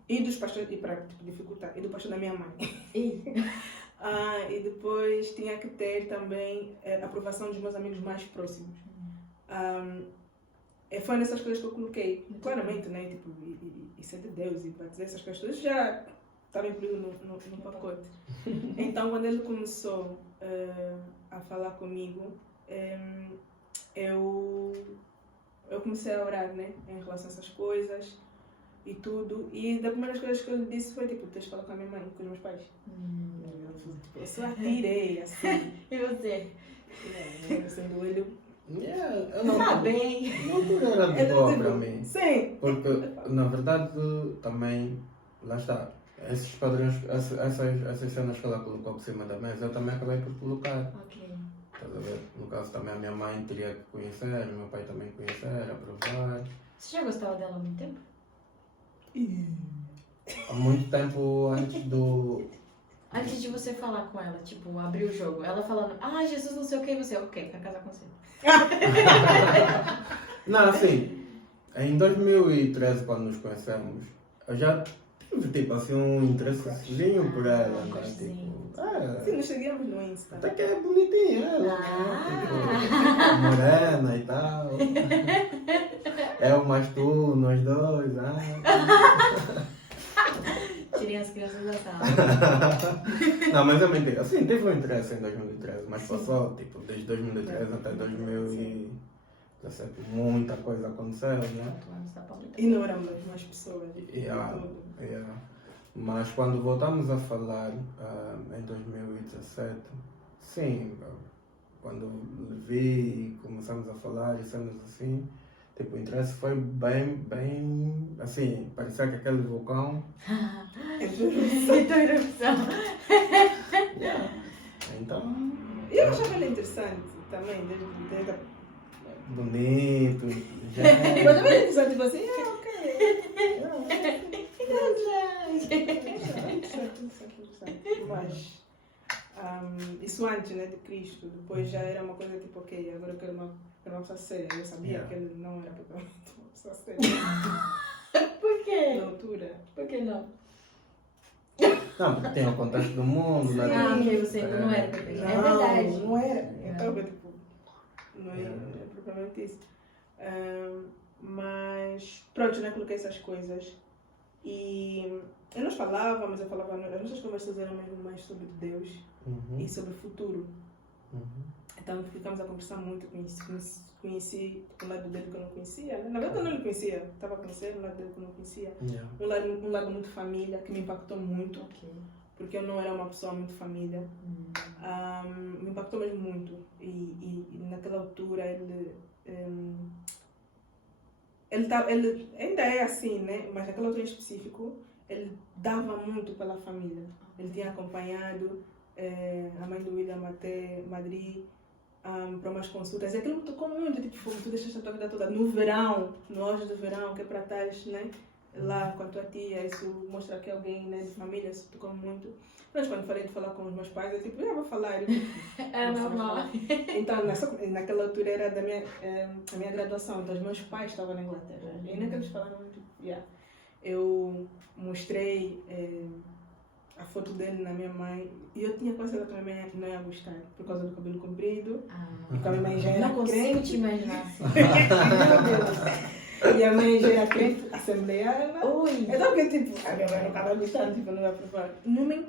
E dos pastores, e para tipo, dificultar, e do pastor da minha mãe. E depois tinha que ter também a aprovação dos meus amigos mais próximos. Foi nessas coisas que eu coloquei. Claramente, né? Tipo, e ser de Deus e para dizer essas coisas todas já estava incluído no pacote. Então, quando ele começou a falar comigo, eu comecei a orar, né? Em relação a essas coisas e tudo. E das primeiras coisas que ele disse foi tipo, tens de falar com a minha mãe, com os meus pais. Eu só atirei, assim. E você? Sendo ele. Eu não Tá bem. tudo era de boa para mim. Sim. Porque, na verdade, também, lá está, esses padrões, essas cenas que ela colocou por cima da mesa, eu também acabei por colocar. Ok. Estás a ver? No caso, também a minha mãe teria que conhecer, o meu pai também conhecer, aprovar. Você já gostava dela há muito tempo? Há muito tempo antes do... Antes de você falar com ela, tipo, abrir o jogo, ela falando, Jesus não sei o que, e você, ok, quer casar com você. Não, assim, em 2013, quando nos conhecemos, eu já tive, tipo, assim, um interessezinho por ela, né? Tipo, Sim, nós seguíamos no Insta. até que é bonitinha ela, né? Tipo, morena e tal. Eu mais tu, nós dois, Tirem as crianças da sala. Não, mas eu mentira. Assim, teve um interesse em 2013, mas passou, tipo, desde 2013 até 2017, muita coisa aconteceu, né? 4 anos da Paulita. E não éramos mais pessoas. Yeah. Mas quando voltamos a falar em 2017, sim, quando vi e começamos a falar e cenas assim, tipo, o interesse foi bem, assim, parecia que aquele vulcão. Então, erupção. Yeah. Então, E eu achava ele interessante também, desde a... bonito, já. Mas também ele pensou tipo assim, ok. Interessante. Mas isso antes, né, de Cristo, depois já era uma coisa tipo, ok, agora eu quero uma pessoa séria. Eu sabia que ele não era totalmente uma pessoa séria. Por quê? Na altura. Por que não? Não, porque tem o contexto do mundo, né? Ok, você ainda não era perfeito. É verdade. Não era. Então, tipo, não é propriamente isso. Mas, pronto, né, coloquei essas coisas. E nós falávamos, as nossas conversas eram mesmo mais sobre Deus e sobre o futuro. Então ficamos a conversar muito, conheci o lado dele que eu não conhecia. Né? Na verdade eu não lhe conhecia, estava a conhecer o lado dele que eu não conhecia. Yeah. Um lado muito família, que me impactou muito, porque eu não era uma pessoa muito família. Me impactou mesmo muito. E naquela altura ele ainda é assim, né? Mas naquela altura em específico, ele dava muito pela família. Ele tinha acompanhado a mãe do William até Madrid para umas consultas. E aquilo me tocou muito, tipo, tu deixaste a tua vida toda no verão, no auge do verão, que é para estar, né? Lá com a tua tia, isso mostra que alguém, né, de família, isso tocou muito. Mas quando falei de falar com os meus pais, eu tipo, vou falar. É normal. Então, naquela altura era a minha graduação, então os meus pais estavam na Inglaterra. E naqueles falaram, tipo, eu mostrei a foto dele na minha mãe e eu tinha quase certeza que a minha mãe não ia gostar, por causa do cabelo comprido. Porque a minha mãe já era não consigo crente. te imaginar assim. Meu Deus. E a mãe já era crente assembleana. Ui. Então, que tipo, a minha mãe não estava gostando, tipo, não ia provar. Minha mãe,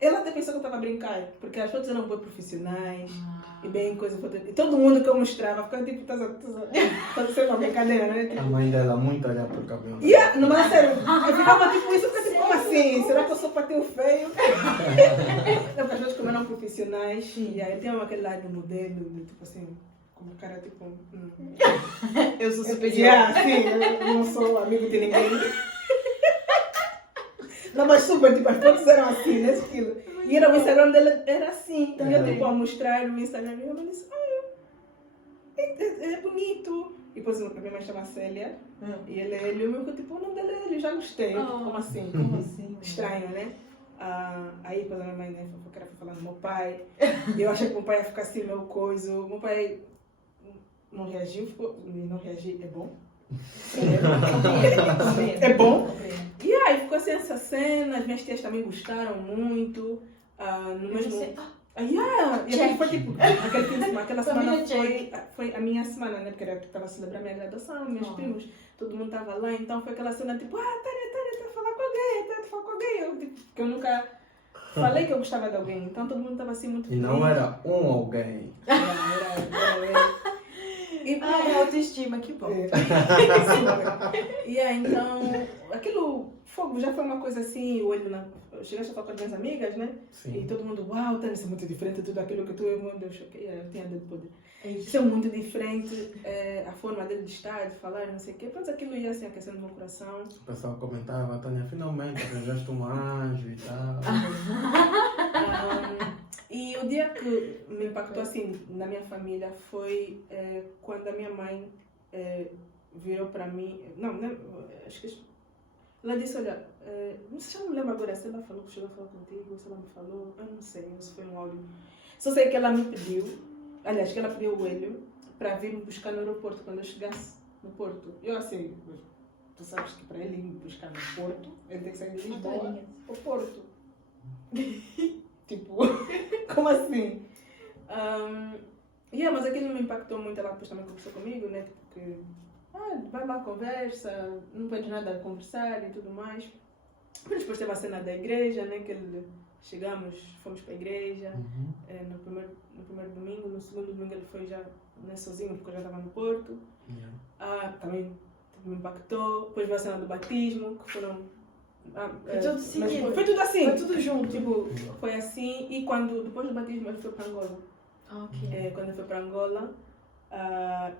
ela até pensou que eu estava a brincar, porque as fotos eram bem profissionais e bem coisa. E todo mundo que eu mostrava ficava tipo, estás a ser uma brincadeira, né? Tipo, A mãe dela muito olhar pro cabelo. não, mas sério, eu ficava tipo, isso fica tipo, como assim? Será que eu sou patinho feio? As pessoas como eram profissionais, e aí tem aquele lado do modelo, de, tipo assim, como o cara tipo. Eu sou superior. Sim, eu não sou amigo de ninguém. Não, mas super, tipo, as fotos eram assim, nesse estilo. E era, o Instagram dela era assim. Então eu tipo a mostrar no Instagram e eu disse, é bonito. E depois a minha mãe chama Célia. E ele é Hélio, eu tipo, o nome dele é Hélio, já gostei. Como assim? Como assim? Estranho, né? Aí depois a minha mãe, né, foi falar do meu pai. E eu achei que o meu pai ia ficar assim, meu coisa. O meu pai não reagiu, não reagi, é bom. Compreendo. É bom. Compreendo. E aí ficou assim essa cena, as minhas tias também gostaram muito. No mesmo. Você- E aquele Check. foi tipo, aquele fim de semana, aquela semana Família foi a minha semana, né? Porque eu estava a celebrar minha graduação, meus Oh. primos, todo mundo estava lá, então foi aquela cena tipo, Tânia, tá a falar com alguém, tá a falar com alguém. Eu, tipo, que eu nunca falei que eu gostava de alguém, então todo mundo estava assim muito E feliz. não era alguém. Era. E, Ai, autoestima, que bom. E aí, então, aquilo fogo já foi uma coisa assim, o olho na. Chegaste a falar com as minhas amigas, né? E Sim. todo mundo, uau, Tânia, isso é muito diferente de tudo aquilo que tu é, meu Deus, choquei, eu tinha dedo podre. É Isso é muito diferente, a forma dele de estar, de falar, não sei o quê. Pronto, aquilo ia assim aquecendo no meu coração. O pessoal comentava, Tânia, finalmente arranjaste um anjo e tal. E o dia que me impactou assim na minha família foi quando a minha mãe virou para mim. Não, acho que ela disse: olha, não sei, já não lembro agora se ela falou que chegou a falar contigo, se ela me falou, eu não sei, se foi um áudio. Só sei que ela me pediu, aliás, que ela pediu o Hélio para vir me buscar no aeroporto quando eu chegasse no Porto. Eu assim, tu sabes que para ele ir me buscar no Porto, ele tem que sair de Lisboa ao Porto. Tipo, como assim? Mas aquilo me impactou muito. Ela depois também conversou comigo, né? Porque, vai lá, conversa, não perdes nada a conversar e tudo mais. Mas depois teve a cena da igreja, né? Que chegamos, fomos para a igreja no primeiro domingo. No segundo domingo ele foi já sozinho, porque eu já estava no Porto. Também me impactou. Depois veio a cena do batismo, que foram. Foi tudo seguido. Foi tudo assim. Foi tudo junto. Tipo, foi assim. E depois do batismo ele foi para Angola. Ok. Quando ele foi para Angola,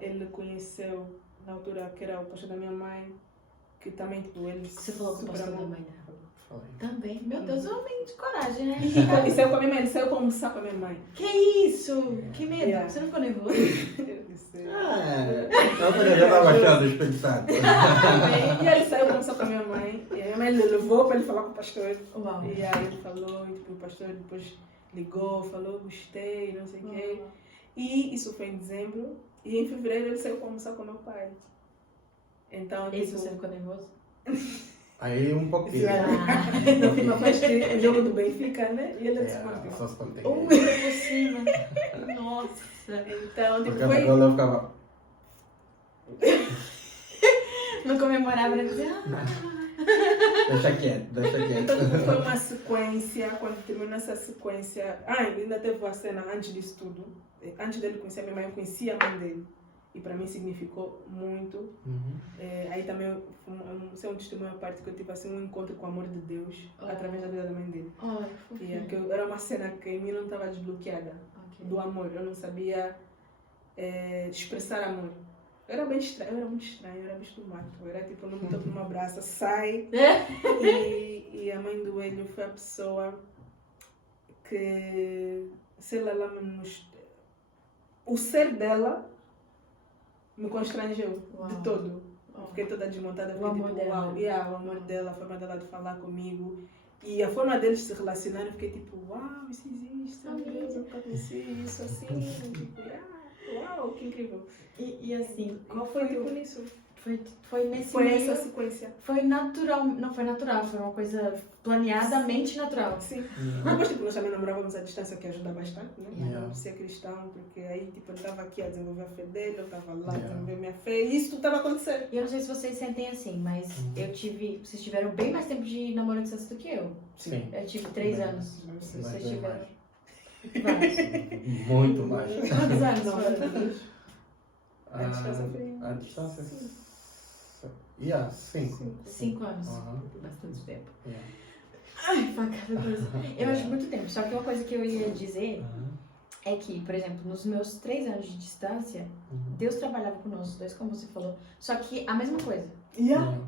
ele conheceu, na altura, que era o pastor da minha mãe, que também, tipo, ele... Você falou com o pastor da mãe dela? Falei. Também. Meu Deus, homem de coragem, né? Ele saiu com a minha mãe, ele saiu para almoçar com a minha mãe. Que isso? Que medo. Yeah. Você não ficou nervoso? Eu disse... Eu também já estava achando expectado. E aí ele saiu para almoçar com a minha mãe, e a minha mãe ele levou para ele falar com o pastor. Uau. E aí ele falou, e tipo, o pastor depois ligou, falou, gostei, não sei o quê. E isso foi em dezembro, e em fevereiro ele saiu para almoçar com o meu pai. Então, Esse tipo, você ficou nervoso? Aí um pouquinho. no final faz o jogo do Benfica, né? E ele é desportivo. Só se contém. Por cima. Nossa. Então, tipo, Porque foi... agora eu ficava. Não comemorava, ele dizia, Deixa quieto. Então, tipo, foi uma sequência, quando terminou essa sequência... ainda teve a cena antes disso tudo. Antes dele conhecer a minha mãe, eu conhecia a mãe dele. E para mim significou muito. Aí também, isso é um testemunho à parte, que eu tive assim, um encontro com o amor de Deus através da vida da mãe dele. E era uma cena que em mim não estava desbloqueada, do amor. Eu não sabia expressar amor. Eu era bem estranho, eu era muito estranho, eu era bicho do mato. Eu era tipo, não me toco numa abraça, sai. E a mãe do Hélio foi a pessoa que, sei lá, o ser dela me constrangeu de todo. Eu fiquei toda desmontada. O amor tipo, dela. uau, o amor dela, a forma dela de falar comigo. E a forma deles se relacionarem, eu fiquei tipo, uau, isso existe, meu Deus, eu nunca conheci isso assim. Tipo, uau, que incrível. E assim, Qual foi tipo nisso? foi nesse Foi meio... essa sequência. Foi natural, não foi natural, foi uma coisa planeadamente natural. Sim. Depois, tipo, nós também namorávamos à distância, que ajuda bastante, né? Yeah. Ser cristão, porque aí, tipo, ele estava aqui a desenvolver a fé dele, eu estava lá a Yeah. desenvolver minha fé, e isso tudo estava acontecendo. E eu não sei se vocês sentem assim, mas vocês tiveram bem mais tempo de namoro à distância do que eu. Sim. Eu tive 3 Bem, anos. Sim. Vocês bem tiveram mais. vários. Muito mais. Quantos anos Não, foram? A distância foi... A distância? Sim. 5. 5 anos. Aham. Bastante tempo. Yeah. Ai, facada coisa. Eu acho muito tempo. Só que uma coisa que eu ia dizer Aham. é que, por exemplo, nos meus 3 anos de distância, Deus trabalhava com nós dois, como você falou. Só que a mesma coisa. Yeah.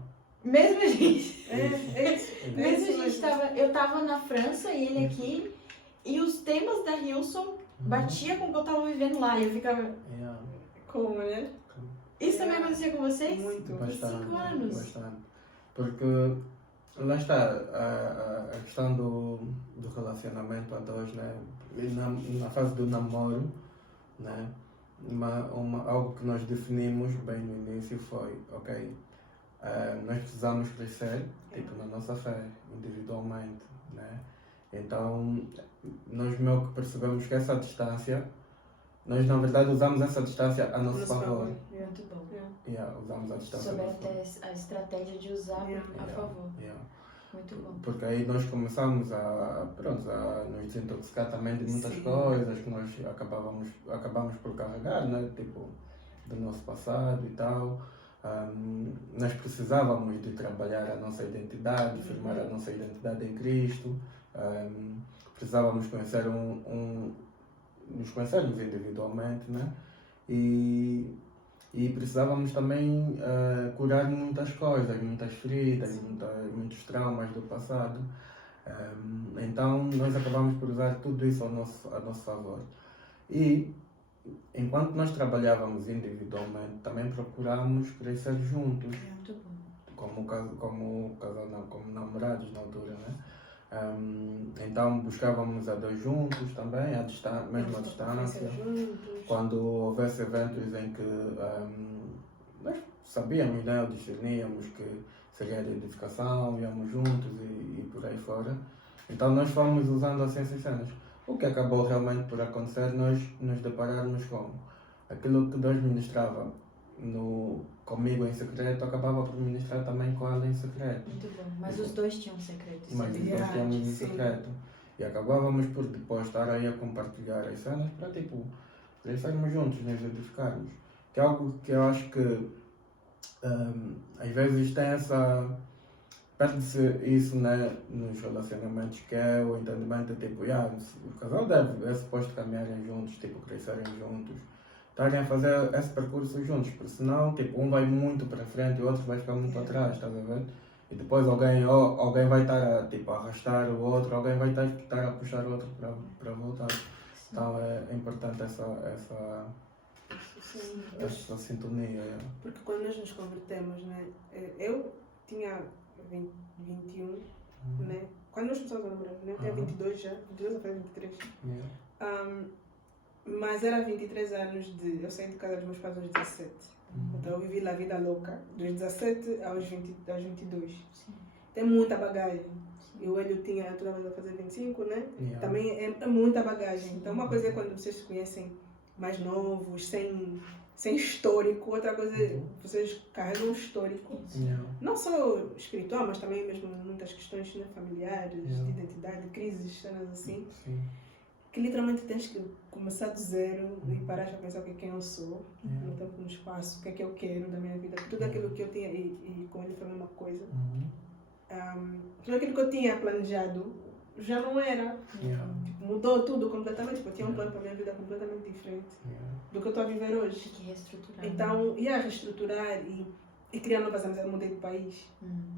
Mesmo a gente. É isso. Mesmo a gente eu tava na França e ele aqui, e os temas da Hilson batia com o que eu tava vivendo lá. E eu ficava. Yeah. Como, né? Isso também acontecia com vocês? Muito. Bastante, 5 anos. bastante. Porque lá está a questão do relacionamento a dois, né? E na fase do namoro, né? algo que nós definimos bem no início foi, ok, nós precisamos crescer, tipo, na nossa fé, individualmente, né? Então, nós meio que percebemos que essa distância, nós na verdade usamos essa distância a nosso favor. Muito bom. Usamos a distância a Souber nosso favor. até a estratégia de usar a favor. Muito bom. Porque aí nós começamos a nos desintoxicar também de muitas coisas que nós acabamos por carregar, né? Tipo, do nosso passado e tal. Nós precisávamos de trabalhar a nossa identidade, firmar a nossa identidade em Cristo. Precisávamos conhecer nos conhecermos individualmente, né? E precisávamos também curar muitas coisas, muitas feridas, muitos traumas do passado. Então nós acabamos por usar tudo isso a nosso favor. E enquanto nós trabalhávamos individualmente, também procuramos crescer juntos. Muito bom. Como namorados na altura, né? Então buscávamos a dois juntos também, mesmo à distância. Quando houvesse eventos em que nós sabíamos, né, ou discerníamos que seria de edificação, íamos juntos e por aí fora. Então nós fomos usando assim essas cenas. O que acabou realmente por acontecer, nós nos depararmos com aquilo que Deus ministrava comigo em secreto, acabava por ministrar também com ela em secreto. Muito bom. Mas os dois tinham secretos. Mas os dois tínhamos em secreto. E acabávamos por depois estar aí a compartilhar as cenas para tipo, crescermos juntos, nos edificarmos. Que é algo que eu acho que às vezes tem perde-se isso, né, nos relacionamentos, que é o entendimento tipo, o casal é suposto caminharem juntos, tipo, crescerem juntos, estarem a fazer esse percurso juntos, porque senão tipo, um vai muito para frente e o outro vai ficar muito atrás, estás a ver? E depois alguém vai estar a tipo, arrastar o outro, alguém vai estar a puxar o outro para voltar. Então é importante essa sintonia. Porque quando nós nos convertemos, né, eu tinha 21, né? Quando nós começamos a namorar, né? Eu tinha 22 já, 22 até 23. Mas era 23 anos eu saí de casa dos meus pais aos 17. Então eu vivi a vida louca, dos 17 aos 22. Sim. Tem muita bagagem. E o Hélio toda vez a fazer 25, né? Também é muita bagagem. Então uma coisa é quando vocês se conhecem mais novos, sem histórico, outra coisa é vocês carregam um histórico, não só espiritual, mas também mesmo muitas questões, né, familiares, de identidade, crises, cenas assim, que literalmente tens que começar do zero e parar para pensar o que é quem eu sou, no tempo, no espaço, o que é que eu quero da minha vida, tudo aquilo que eu tinha, e com ele foi a mesma coisa, tudo aquilo que eu tinha planejado já não era. Tipo, mudou tudo completamente. Tipo, eu tinha um plano para a minha vida completamente diferente do que eu estou a viver hoje. Tem que reestruturar. Então, reestruturar e criar novas amizades. Eu mudei de país,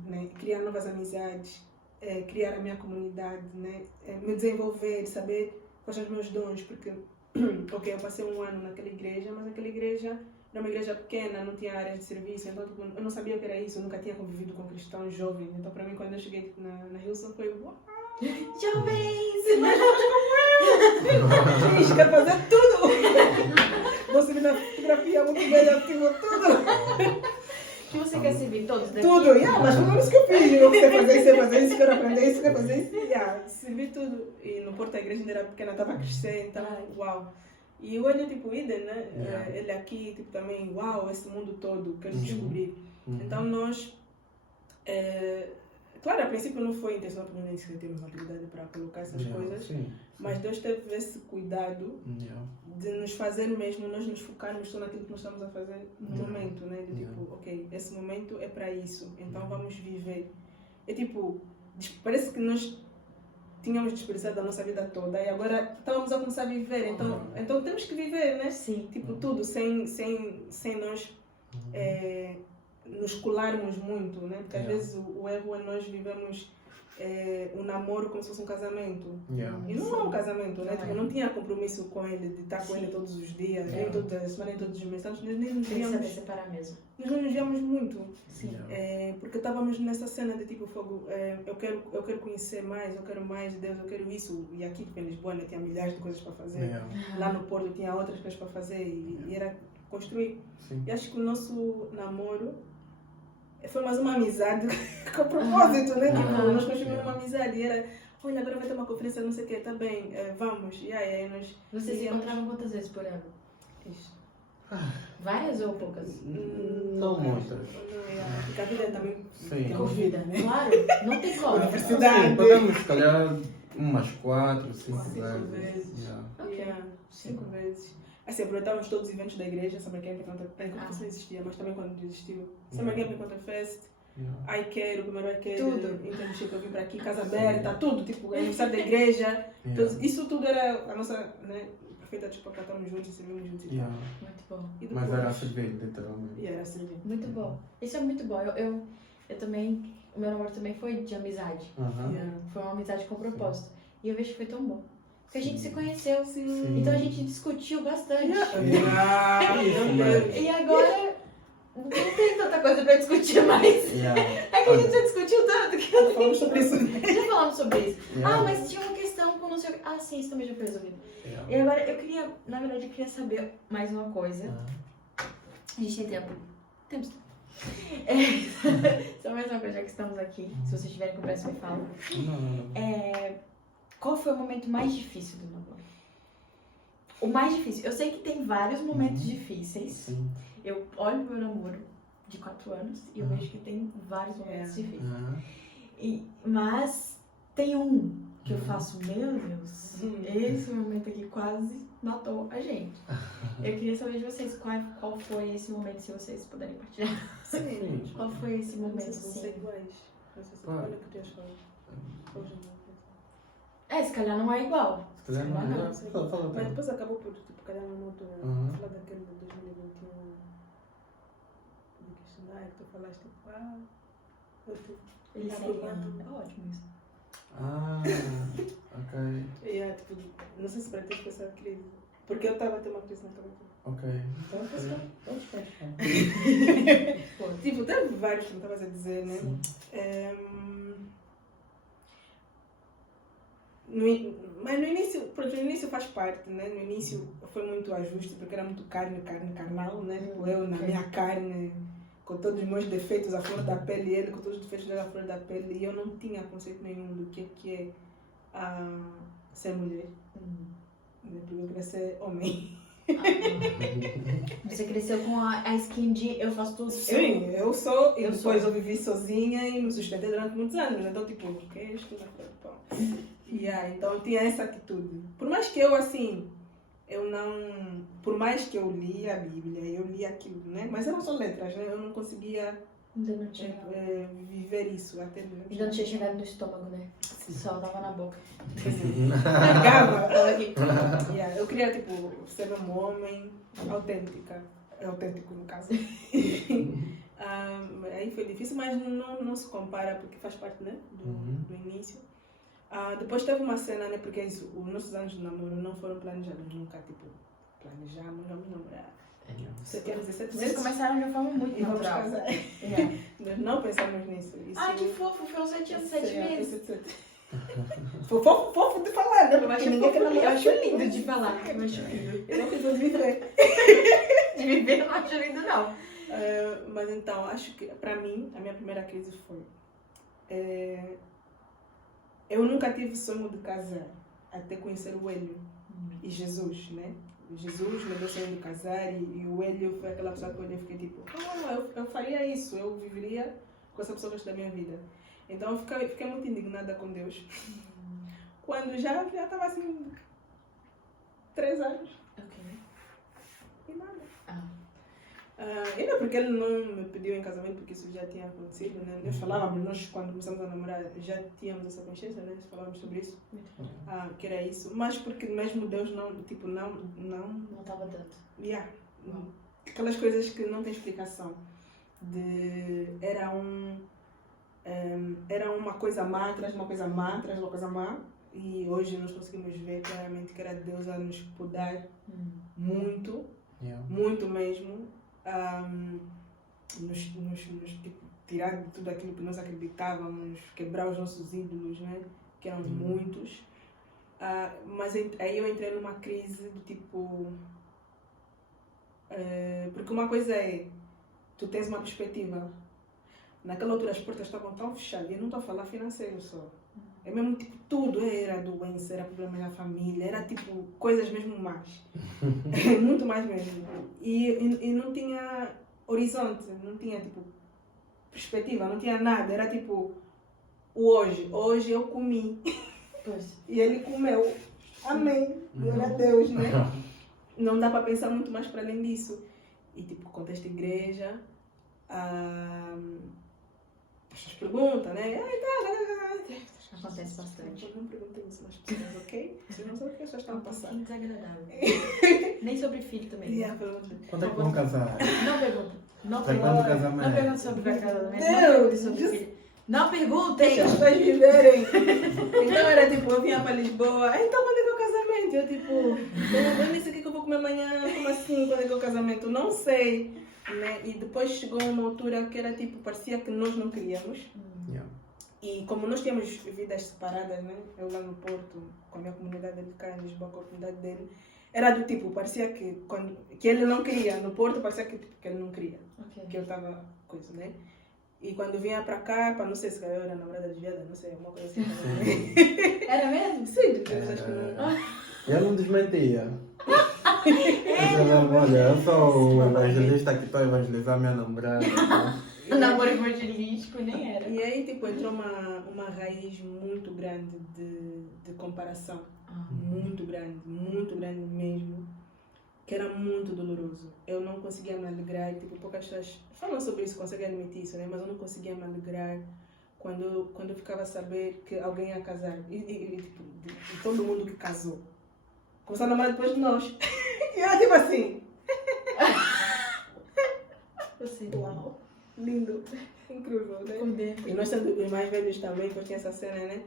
né? Criar novas amizades, criar a minha comunidade, né? Me desenvolver, saber quais são os meus dons, porque ok, eu passei um ano naquela igreja, mas aquela igreja era uma igreja pequena, não tinha área de serviço, então tipo, eu não sabia o que era isso, eu nunca tinha convivido com cristãos jovens. Então, para mim, quando eu cheguei tipo, na Hilson, foi uau! Jovens! Nós vamos quero fazer tudo! Você me na fotografia muito bem, ativo tudo! Que você quer servir todos daqui? Tudo, mas foi isso que eu fiz. Eu quero fazer isso, quero aprender isso, quero fazer isso. Servi tudo. E no Porto a igreja ainda era pequena, estava a crescer, então, uau! E o Hélio, tipo, Eden, né? Ele aqui, tipo, também, uau, esse mundo todo, quero descobrir. Então nós. Claro, a princípio não foi intencional porque nem sequer temos maturidade para colocar essas coisas, mas Deus teve esse cuidado de nos fazer mesmo, nós nos focarmos só naquilo que nós estamos a fazer no momento, né? De tipo, ok, esse momento é para isso, então vamos viver. É tipo, parece que nós tínhamos desperdiçado a nossa vida toda e agora estávamos a começar a viver, então temos que viver, né? Sim. Tipo, tudo, sem nós nos colarmos muito, né? Porque às vezes o erro é nós vivemos o namoro como se fosse um casamento. Yeah. E não é um casamento, né? Não Tipo, é. eu não tinha compromisso com ele, de estar com Sim. ele todos os dias, Yeah. nem todas as semanas, nem todos os meses. Nós nem nos Tem que saber víamos, separar mesmo. nós não nos víamos muito. Sim. Yeah. Porque estávamos nessa cena de tipo, fogo, eu quero conhecer mais, eu quero mais de Deus, eu quero isso. E aqui tipo, em Lisboa né, tinha milhares de coisas para fazer. Yeah. Lá no Porto tinha outras coisas para fazer e era construir. Sim. E acho que o nosso namoro foi mais uma amizade com propósito, né? Tipo, Aham. nós construímos uma amizade e era, olha, agora vai ter uma conferência, não sei o quê, tá bem, vamos. E aí nós Vocês se íamos. encontravam quantas vezes por ano? Isso. Várias ou poucas? Não muitas. Porque a vida também Sim. convida, né? Claro, não tem como. Universidade. Sim, podemos, se calhar, umas 4, 5 5 vezes. vezes. Yeah. Ok. Yeah, 5 vezes. Assim, aproveitávamos todos os eventos da igreja, Summer Camp enquanto não existia, mas também quando existiu. Summer Camp enquanto Fest, Yeah. Ai Quero, primeiro Ai Quero, Tudo. internship, eu vim para aqui, Casa Aberta, tudo, tipo, aniversário da igreja. Yeah. Então, isso tudo era a nossa, né, perfeita desculpa para estarmos juntos e sermos juntos. Yeah. Muito bom. E depois, Mas era a servir, literalmente. E era assim. Muito bom. Isso é muito bom. Eu também, o meu namoro também foi de amizade. Aham. Yeah. Foi uma amizade com propósito. E eu vejo que foi tão bom. Porque a gente Sim. se conheceu. Sim. Então a gente discutiu bastante. Yeah. E agora não tem tanta coisa pra discutir mais. Yeah. É que a gente já discutiu tanto que eu Falamos sobre isso. já falamos sobre isso. Yeah. Ah, mas tinha uma questão com não sei o que. Ah, sim, isso também já foi resolvido. Yeah. E agora eu queria, na verdade, eu queria saber mais uma coisa. Ah. A gente tem tempo. Temos tempo. Só mais uma coisa, já que estamos aqui. Se vocês tiverem com pressa, me falam. Não. Qual foi o momento mais difícil do namoro? O mais difícil. Eu sei que tem vários momentos difíceis. Sim. Eu olho meu namoro de 4 anos e eu vejo que tem vários momentos difíceis. Aham. Mas tem um que eu faço, meu Deus, esse momento aqui quase matou a gente. Eu queria saber de vocês qual foi esse momento, se vocês puderem partilhar. Sim. Qual foi esse Não momento, sei se vão ser assim? iguais. Não sei se Claro. olha o que tu achas. Hoje não. Se calhar não é igual. Se calhar Se calhar não. não. Fala, Mas depois acabou por, tipo, calhar numa altura. Uhum. Falar daquele de 2021. De questionário que tu falaste, tipo, Ele Tá seria. provado. É ótimo isso. Ah, ok. tipo, não sei se para ti foi essa crise. Porque eu estava a ter uma crise na cabeça. Ok. Então, Foi. Tipo, teve vários que me estavas a dizer, né? Sim. Mas no início, pronto, no início faz parte, né? No início foi muito ajuste, porque era muito carnal, né? Tipo, eu na minha carne, com todos os meus defeitos à flor da pele, e ele com todos os defeitos dele à flor da pele, e eu não tinha conceito nenhum do que é ser mulher, né? Porque eu queria ser homem. Você cresceu com a skin de eu faço tudo. Sim, eu sou, e eu depois sou. eu vivi sozinha e me sustentei durante muitos anos, então tipo, o que é isto na flor do pão? Então eu tinha essa atitude. Por mais que eu, assim, por mais que eu lia a Bíblia, eu lia aquilo, né? Mas eram só letras, né? Eu não conseguia Ainda não tinha. viver isso até Ainda não tinha chegado no estômago, né? Só dava na boca. Pegava. Tava aqui. Eu queria, tipo, ser um homem autêntica. Autêntico, no caso. Aí foi difícil, mas não se compara, porque faz parte, né? Do início. Depois teve uma cena, né? Porque isso, os nossos anos de namoro não foram planejados. Nunca, tipo, planejamos, vamos namorar. Você quer 17 Vocês meses? começaram de uma forma muito E vamos natural. casar. Yeah. Nós não pensamos nisso. Isso, Ai, que fofo, foi uns 7 anos, 7 meses. Foi fofo de falar, né? Eu Porque acho, ninguém quer namorar. eu acho lindo de falar. Eu acho lindo. Eu não fiz os viver. De viver eu não acho lindo, não. Mas então, acho que para mim, a minha primeira crise foi. Eu nunca tive sonho de casar, até conhecer o Hélio e Jesus, né? Jesus me deu sonho de casar e o Hélio foi aquela pessoa que eu fiquei tipo, eu faria isso, eu viveria com essa pessoa o resto da minha vida. Então eu fiquei muito indignada com Deus. Quando já estava assim, 3 anos. Ok. E nada. Ah. Porque ele não me pediu em casamento, porque isso já tinha acontecido, né? Nós falávamos, nós quando começamos a namorar já tínhamos essa consciência, né? Falávamos sobre isso, que era isso. Mas porque mesmo Deus não, tipo, não Não tava dando. aquelas coisas que não tem explicação. Era Era uma coisa má atrás de uma coisa má, atrás de uma coisa má. E hoje nós conseguimos ver claramente que era Deus a nos podar muito, muito mesmo. Nos tipo, tirar de tudo aquilo que nós acreditávamos, quebrar os nossos ídolos, né? Que eram muitos. Mas aí eu entrei numa crise do tipo... porque uma coisa é, tu tens uma perspectiva. Naquela altura as portas estavam tão fechadas, e eu não estou a falar financeiro só. É mesmo tipo tudo, era doença, era problema na família, era tipo coisas mesmo más. Muito mais mesmo. E não tinha horizonte, não tinha tipo perspectiva, não tinha nada. Era tipo o hoje. Hoje eu comi. Pois. E ele comeu. Amém. Glória a Deus, né? Não dá para pensar muito mais para além disso. E tipo, contexto igreja, as pessoas perguntam, né? Acontece bastante. Não perguntem isso nas pessoas, ok? Vocês não sabem o que as pessoas estão a passar. Desagradável. Nem sobre filho também. Quando é que vão casar? Não pergunta. Não Vai pergunta. quando casamento? Não pergunta sobre casamento. Não Deus, pergunta sobre filho. Não perguntem! Deixa as pessoas viverem. Então era tipo, eu vinha para Lisboa, então quando é que é o casamento? Eu tipo, eu nem sei o que eu vou comer amanhã, como assim, quando é que é o casamento? Não sei. Né? E depois chegou uma altura que era tipo, parecia que nós não queríamos. E como nós tínhamos vidas separadas, né? Eu lá no Porto, com a minha comunidade dele cá em Lisboa, com a comunidade dele, era do tipo, parecia que ele não queria. No Porto parecia que ele não queria. Okay. Que eu estava coisa, né? E quando vinha para cá, para não sei se eu era namorada desviada, não sei, alguma coisa assim. Era mesmo? Sim, acho que não. Eu não desmentia. Olha, eu sou o evangelista que estou a evangelizar minha namorada. Namoro evangelístico nem era. E aí, tipo, entrou uma raiz muito grande de comparação. Muito grande mesmo. Que era muito doloroso. Eu não conseguia me alegrar. Tipo, poucas pessoas falam sobre isso, conseguem admitir isso, né? Mas eu não conseguia me alegrar quando eu ficava a saber que alguém ia casar. E tipo, de todo mundo que casou. Começaram a namorar depois de nós. E era tipo assim. Uau. Lindo. Incrível, né? Por dentro. E nós sendo os mais velhos também, porque tinha essa cena, né?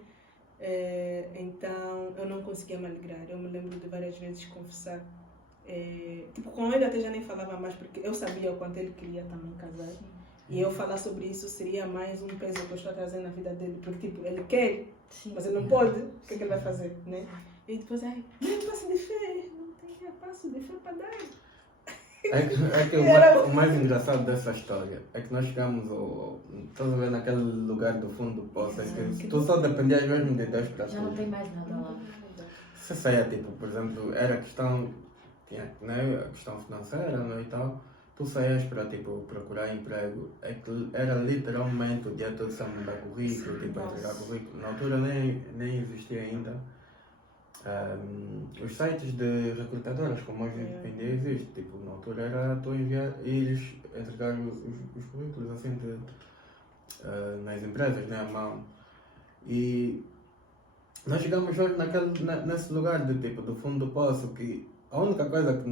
Então, eu não conseguia me alegrar. Eu me lembro de várias vezes confessar. Tipo, com ele até já nem falava mais, porque eu sabia o quanto ele queria também casar. E eu falar sobre isso seria mais um peso que eu estou trazendo na vida dele. Porque, tipo, ele quer, mas ele não pode. O que é que ele vai fazer, né? E depois, não passo de fé. Não tem passo de fé para dar. É que o mais engraçado dessa história é que nós chegamos estás a ver, naquele lugar do fundo do poço, é que tu só dependias mesmo de Deus para Já não tem mais nada lá. Se saia, tipo, por exemplo, era questão, né, a questão financeira, né, e tal, tu saías para, tipo, procurar emprego, é que era literalmente o dia todo a mandar currículo, tipo, a entregar currículo. Na altura nem existia ainda. Os sites de recrutadoras, como hoje em dia existe, tipo, na altura era tu enviar e eles entregar os currículos assim nas empresas, né, à mão. E nós chegamos hoje nesse lugar de, tipo, do fundo do poço, que a única coisa que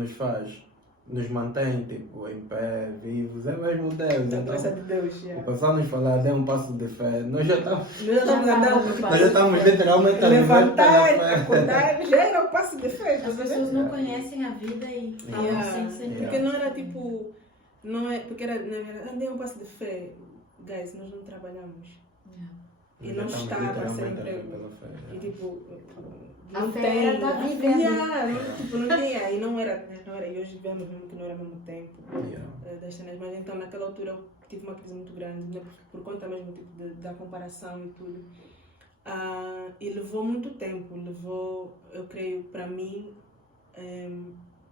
nos mantém, tipo, em pé, vivos, é mesmo Deus. A graça de Deus, o pessoal nos fala, dê um passo de fé, nós já estamos nós já estamos literalmente a levantar, acordar, já era um passo de fé. As pessoas não conhecem a vida e falam sem porque não era tipo, não é, porque era, dê um passo de fé, guys, nós não trabalhamos. E não está para ser emprego. E tipo, não tem. Tá vivendo. Tipo, não tinha. E não era. E hoje vemos mesmo que não era ao mesmo tempo das cenas. Mas então, naquela altura, eu tive uma crise muito grande, né, por conta mesmo tipo, da comparação e tudo. E levou muito tempo. Levou, eu creio, para mim,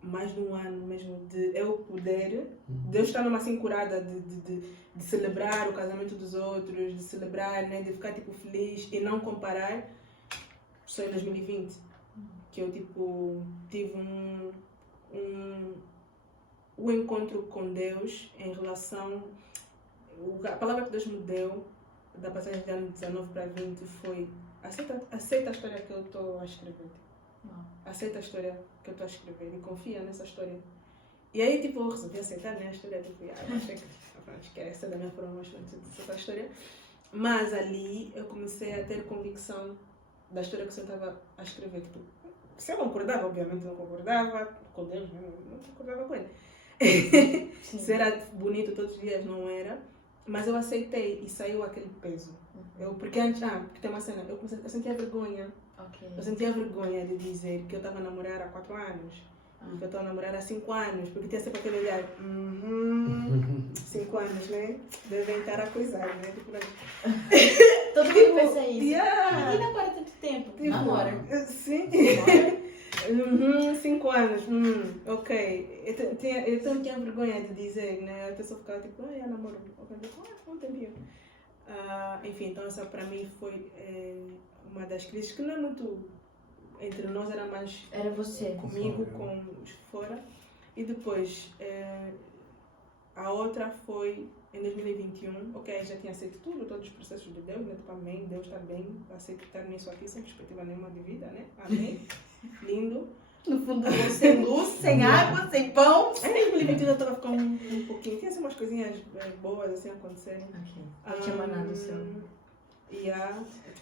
mais de um ano mesmo de eu poder. Deus está numa assim curada de celebrar o casamento dos outros, de celebrar, né, de ficar tipo feliz e não comparar. Só em 2020 que eu tipo tive um encontro com Deus em relação a palavra que Deus me deu da passagem de ano 19 para 20 foi aceita a história que eu estou a escrever. Aceita a história que eu estou a escrever e confia nessa história. E aí, tipo, eu resolvi aceitar, né, a história. Tipo, acho que essa é da minha forma mais essa história. Mas ali eu comecei a ter convicção da história que eu estava a escrever. Tipo, se eu concordava, obviamente não concordava com Deus, não concordava com ele. Se era bonito todos os dias, não era. Mas eu aceitei e saiu aquele peso. Porque antes, porque tem uma cena, eu sentia vergonha. Ok. Eu sentia vergonha de dizer que eu estava a namorar há 4 anos. E que eu estava a namorar há 5 anos. Porque tinha sempre aquele olhar, 5 anos, né? Devem estar a coisar, né? Tipo, Todo mundo pensa isso. yeah. Ninguém namora tanto tempo. Tipo, Namora. Sim. Namora. 5 anos, ok. Eu tinha vergonha de dizer, né? A pessoa ficava tipo, eu namoro. Ok, um tempinho. Enfim, então essa para mim foi uma das crises que não é muito entre nós, era mais Era você. comigo, com os fora. E depois, a outra foi em 2021, ok, já tinha aceito tudo, todos os processos de Deus, né? Tipo, amém, Deus está bem, aceito estar nisso aqui sem perspectiva nenhuma de vida, né? Amém, lindo. No fundo, sem luz, sem água, sem pão. Em 2021 eu estava ficando um pouquinho, tinha assim, umas coisinhas boas assim acontecerem. Ok. Tinha manado o seu. E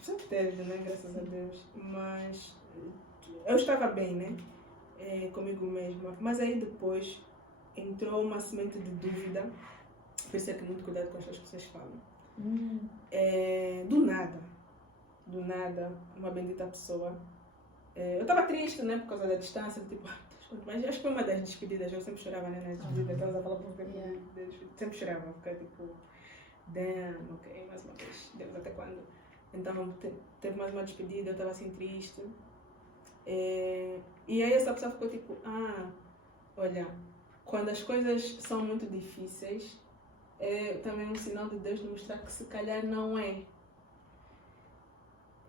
sempre teve, né? Graças a Deus. Mas eu estava bem, né? Comigo mesma. Mas aí depois entrou uma semente de dúvida. Por isso é que muito cuidado com as coisas que vocês falam. Do nada, uma bendita pessoa. Eu estava triste, né? Por causa da distância. Tipo, mas acho que foi uma das despedidas. Eu sempre chorava, né? Nas despedidas. Estavas a falar por sempre chorava. Porque tipo, damn, ok, mais uma vez. Deus, até quando? Então, teve mais uma despedida. Eu estava assim triste. E aí essa pessoa ficou tipo, olha, quando as coisas são muito difíceis, é também um sinal de Deus de mostrar que se calhar não é.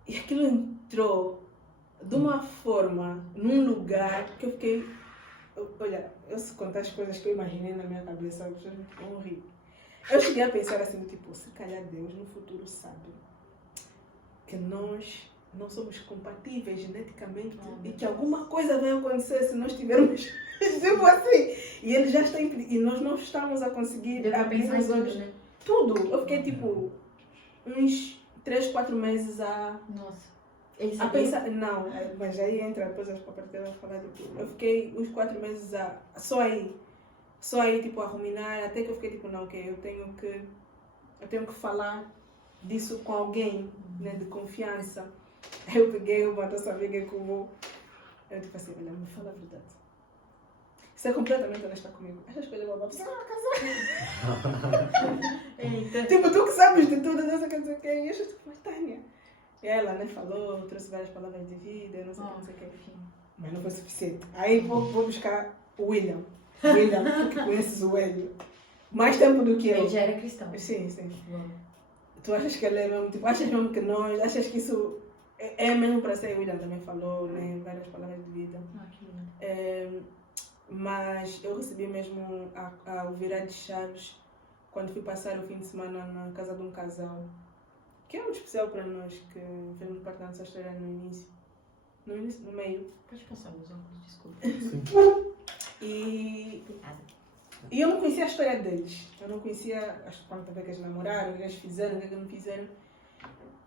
E aquilo entrou de uma forma, num lugar que eu fiquei, olha, eu se contar as coisas que eu imaginei na minha cabeça, as pessoas vão rir. Eu cheguei a pensar assim, tipo, se calhar Deus no futuro sabe que nós não somos compatíveis geneticamente e que alguma coisa vai acontecer se nós tivermos tipo assim. E ele já está e nós não estamos a conseguir abrir os olhos. Né? Tudo. Eu fiquei tipo uns 3, 4 meses Nossa. Ele a sabia? pensar. Não, mas aí entra depois a partir de falar de tudo. Eu fiquei uns 4 meses só aí tipo a ruminar, até que eu fiquei tipo, não, ok, eu tenho que falar disso com alguém, né, de confiança. Eu peguei uma dessa amiga que eu tipo assim, olha, me fala a verdade. Você é completamente honesta comigo. Essas coisas vão casar. Eita. Tipo, tu que sabes de tudo, não sei o que. E eu tipo, mas Tânia. E ela, né, falou, trouxe várias palavras de vida, não sei o que. Mas não foi suficiente. Aí vou buscar o William. William, tu que conheces o Hélio. Mais tempo do que eu. Ele já era cristão. Sim, sim. Uau. Tu achas que ele é mesmo, tipo, achas mesmo que nós, achas que isso é mesmo para ser? O William também falou, né, várias palavras de vida. Que lindo. Mas eu recebi mesmo o virar de chaves quando fui passar o fim de semana na casa de um casal, que é muito especial para nós, que fez muito parte da nossa história no início, no meio. Pode passar os óculos, desculpa. E eu não conhecia a história deles. Eu não conhecia quanto tempo é que eles namoraram, o que eles fizeram, o que não fizeram.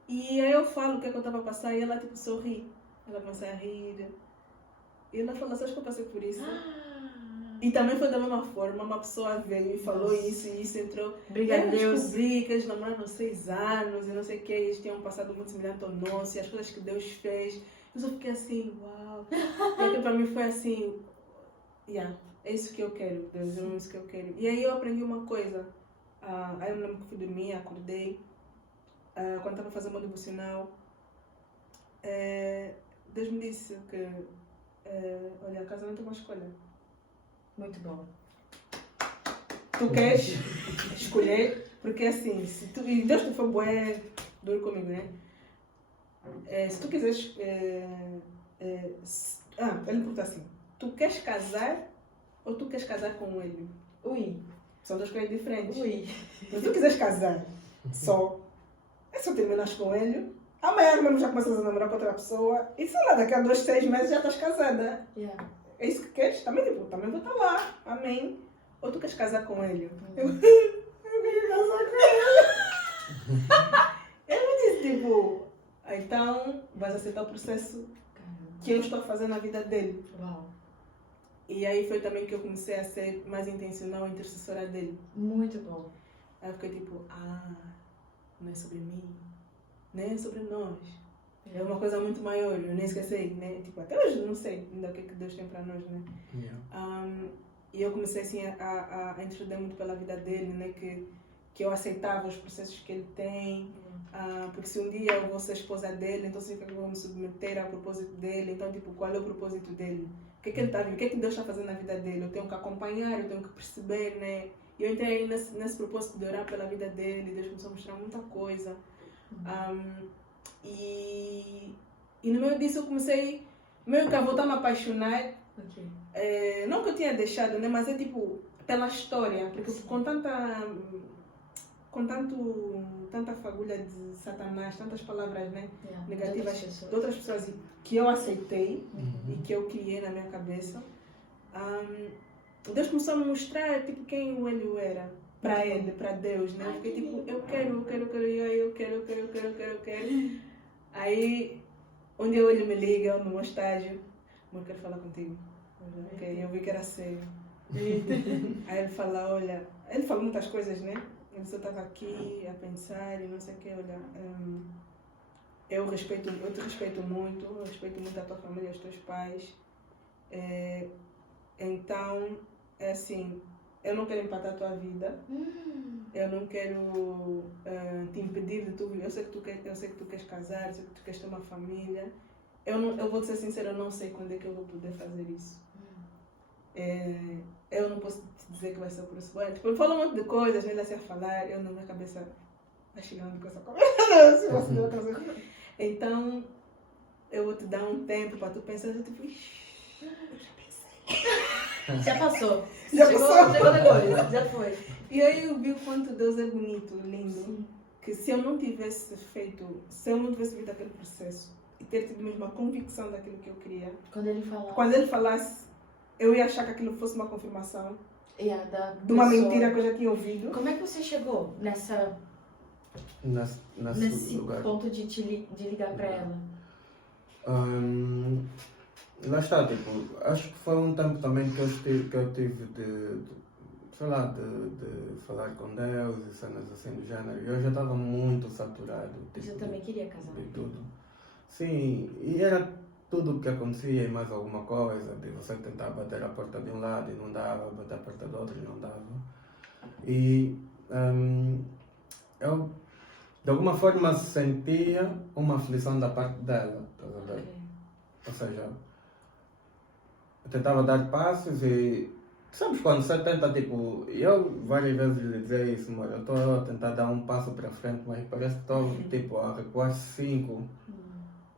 E aí eu falo o que é que eu estava a passar e ela tipo sorri. Ela começa a rir. E ela falou, sabes que eu passei por isso? E também foi da mesma forma, uma pessoa veio e falou isso e isso entrou. Obrigada, eu Deus. descobri que eles namoraram 6 anos e não sei o que, eles tinham um passado muito semelhante ao nosso e as coisas que Deus fez. Eu só fiquei assim, uau. E aquilo para mim foi assim, é isso que eu quero, Deus, é isso que eu quero. E aí eu aprendi uma coisa. Aí eu me lembro que fui dormir, acordei. Quando estava fazendo uma devocional, Deus me disse que, olha, casamento é uma escolha. Muito bom. Tu queres escolher, porque assim, se tu, e Deus te foi bué, duro comigo, né? Se tu quiseres, ele pergunta assim, tu queres casar ou tu queres casar com ele? Ui. São duas coisas diferentes. Ui. Se tu quiseres casar só terminas com ele, amanhã mesmo já começas a namorar com outra pessoa e sei lá, daqui a 2, 3 meses já estás casada. Yeah. É isso que queres? Também vou estar lá. Amém. Ou tu queres casar com ele? Eu quero casar com ele. Então, vais aceitar o processo Caramba. que eu estou a fazer na vida dele. Uau. E aí foi também que eu comecei a ser mais intencional, intercessora dele. Muito bom. Aí eu fiquei tipo, não é sobre mim, nem é sobre nós. É uma coisa muito maior, eu nem esqueci, né? Tipo, até hoje não sei ainda o que é que Deus tem para nós, né? E eu comecei assim a interceder muito pela vida dele, né? Que eu aceitava os processos que ele tem, porque se um dia eu vou ser esposa dele, então significa que eu vou me submeter ao propósito dele. Então, tipo, qual é o propósito dele? O que é que ele está vivendo? O que é que Deus está fazendo na vida dele? Eu tenho que acompanhar, eu tenho que perceber, né? E eu entrei aí nesse propósito de orar pela vida dele, Deus começou a mostrar muita coisa. E no meio disso eu comecei meio que a voltar a me apaixonar. Ok. Não que eu tinha deixado, né? Mas é tipo, pela história, porque com tanta fagulha de Satanás, tantas palavras, né, negativas de outras pessoas que eu aceitei e que eu criei na minha cabeça, Deus começou a me mostrar tipo, quem o Hélio era para ele, para Deus, né? Eu fiquei tipo, eu quero. Aí, um dia ele me liga no meu estágio, eu quero falar contigo. Ok, eu vi que era sério. Aí ele fala, olha, ele falou muitas coisas, né? Eu só estava aqui a pensar e não sei o que, olha, eu te respeito muito, eu respeito muito a tua família, os teus pais. Então, é assim, eu não quero empatar a tua vida, eu não quero te impedir de tu viver. Eu sei que tu queres casar, eu sei que tu queres ter uma família. Eu vou te ser sincera, eu não sei quando é que eu vou poder fazer isso. Eu não posso te dizer que vai ser por isso. Tipo, ele falou um monte de coisas, né? Ele assim a falar, eu na minha cabeça tá chegando com essa conversa. Então, eu vou te dar um tempo para tu pensar. Eu tipo, Já passou. Já Chegou depois, já foi. E aí eu vi o quanto Deus é bonito, lindo. Que se eu não tivesse vivido aquele processo e ter tido mesmo a convicção daquilo que eu queria, quando ele falasse, eu ia achar que aquilo fosse uma confirmação de uma mentira que eu já tinha ouvido. Como é que você chegou nesse lugar. ponto de ligar para ela? Lá está, tipo, acho que foi um tempo também que eu tive de falar com Deus e cenas assim do género. Eu já estava muito saturado. Você também queria casar? De tudo. Sim, e era tudo o que acontecia e mais alguma coisa, de você tentar bater a porta de um lado e não dava, bater a porta do outro e não dava. E eu, de alguma forma, sentia uma aflição da parte dela, estás a ver? Okay. Ou seja, eu tentava dar passos e, sabes, quando você tenta, tipo, eu várias vezes lhe dizer isso, mas eu estou a tentar dar um passo para frente, mas parece que estou, tipo, a recuar 5.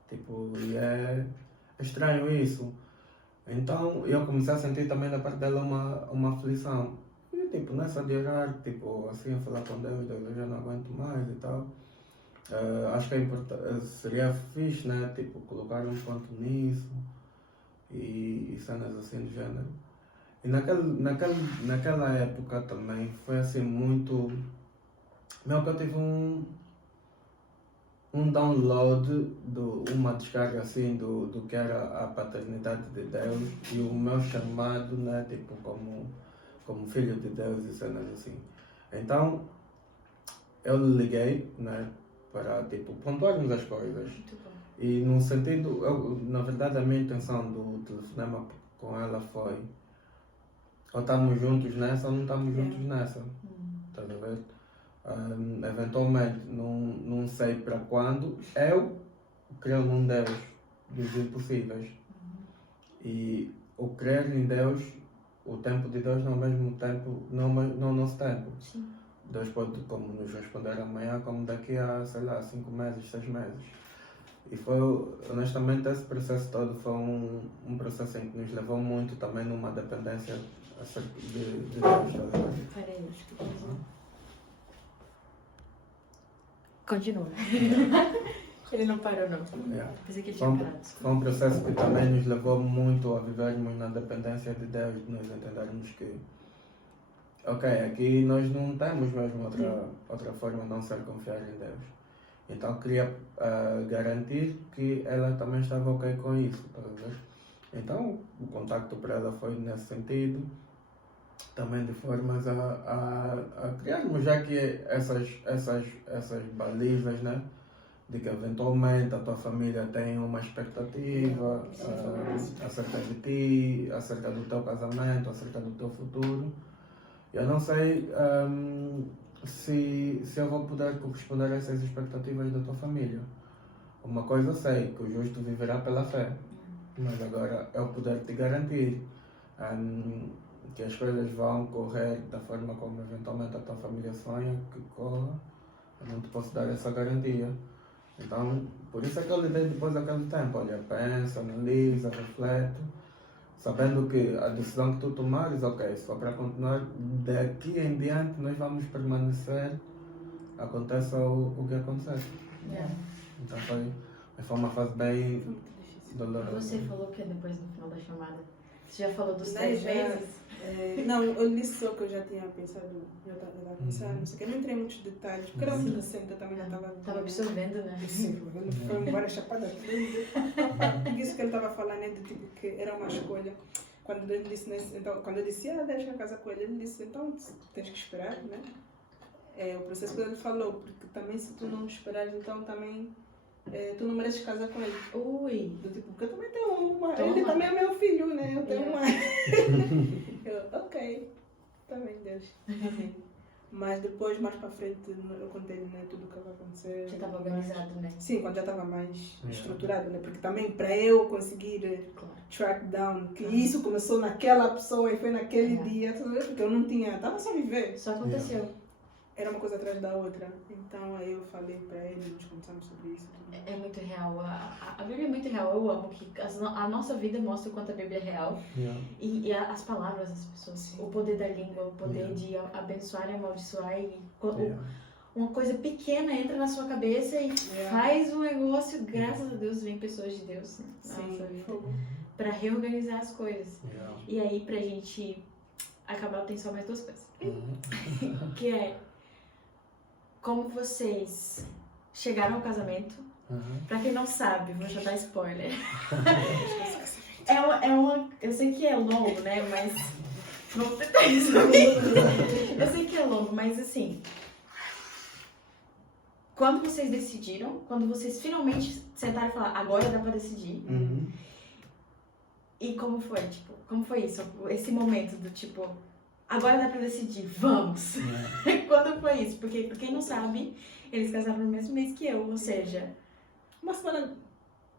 Tipo, e é estranho isso. Então, eu comecei a sentir também da parte dela uma aflição. E, tipo, nessa de orar, tipo, assim, a falar com Deus, eu já não aguento mais e tal. Acho que é importante, seria fixe, né, tipo, colocar um ponto nisso e cenas assim do gênero. E naquela época também foi assim muito... Meu, que eu tive um download, uma descarga assim do que era a paternidade de Deus e o meu chamado, né, tipo, como filho de Deus e cenas assim. Então, eu liguei, né, para, tipo, pontuarmos as coisas. Muito bom. E no sentido, na verdade a minha intenção do telefonema com ela foi ou estamos juntos nessa ou não estamos juntos nessa. Estás a ver? Eventualmente, não sei para quando, eu creio num Deus dos impossíveis. E o crer em Deus, o tempo de Deus não é ao mesmo tempo, não o nosso tempo. Sim. Deus pode como nos responder amanhã, como daqui a, sei lá, 5 meses, 6 meses. E foi, honestamente, esse processo todo foi um processo em que nos levou muito também numa dependência de Deus. Peraí, acho que continua. Ele não parou, não. Pensei que ele tinha parado. Foi um processo que também nos levou muito a vivermos na dependência de Deus, de nós entendermos que, ok, aqui nós não temos mesmo outra forma a não ser confiar em Deus. Então queria garantir que ela também estava ok com isso, tá a ver? Então o contacto para ela foi nesse sentido, também de formas a criarmos já que essas balizas, né? De que eventualmente a tua família tem uma expectativa acerca de ti, acerca do teu casamento, acerca do teu futuro. Eu não sei se eu vou poder corresponder a essas expectativas da tua família. Uma coisa eu sei, que o justo viverá pela fé, mas agora eu poder te garantir que as coisas vão correr da forma como eventualmente a tua família sonha que corra, eu não te posso dar essa garantia. Então, por isso é que eu lhe dei depois daquele tempo, olha, pensa, analisa, reflete, sabendo que a decisão que tu tomares, ok, se for para continuar, daqui em diante nós vamos permanecer, aconteça o que acontecer. Yeah. Então foi uma fase bem dolorosa. Você falou que depois no final da chamada, você já falou dos Não, 3 já- meses? Não, eu disse só que eu já tinha pensado, já estava pensando, não sei o que, eu não entrei em muitos detalhes, porque era muito recente, eu também não estava... Tava absorvendo, né? Sim, foi várias chapadas. Isso que ele estava falando é de tipo que era uma escolha. Quando ele disse, então, quando eu disse, deixa a casa com ele, ele disse, então tens que esperar, né? É o processo que ele falou, porque também se tu não esperares, então também tu não mereces casar com ele. Ui! Do tipo, porque eu também tenho uma. Toma. Ele também é meu filho, né? Eu tenho Yeah. uma. Eu, ok, também Deus. Amém. Mas depois, mais para frente, eu contei, né, tudo o que vai acontecer. Já estava organizado, né? Sim, quando já estava mais Yeah. estruturado, né? Porque também para eu conseguir Claro. track down, que isso começou naquela pessoa e foi naquele Yeah. dia, tudo bem? Porque eu não tinha, estava só a viver. Só aconteceu. Era uma coisa atrás da outra. Então aí eu falei para ele, nós conversamos sobre isso. Tudo. É muito real. A Bíblia é muito real. Eu amo que a nossa vida mostra o quanto a Bíblia é real. Yeah. E as palavras das pessoas. Sim. O poder da língua, o poder Yeah. de abençoar e amaldiçoar. E Yeah. uma coisa pequena entra na sua cabeça e Yeah. faz um negócio. Graças a Deus vem pessoas de Deus, né, na Sim, nossa vida. fogo. Pra reorganizar as coisas. Yeah. E aí, pra gente acabar, tem só mais 2 coisas. Uhum. Que é como vocês chegaram ao casamento. Uhum. Pra quem não sabe, vou já dar spoiler. Eu sei que é longo, né? Mas. Vamos tentar resumir. Eu sei que é longo, mas assim. Quando vocês decidiram, quando vocês finalmente sentaram e falaram, agora dá pra decidir. Uhum. E como foi? Tipo, como foi isso? Esse momento do tipo, agora dá pra decidir, vamos! Yeah. Quando foi isso? Porque, pra quem não sabe, eles casaram no mesmo mês que eu, ou seja, Uma semana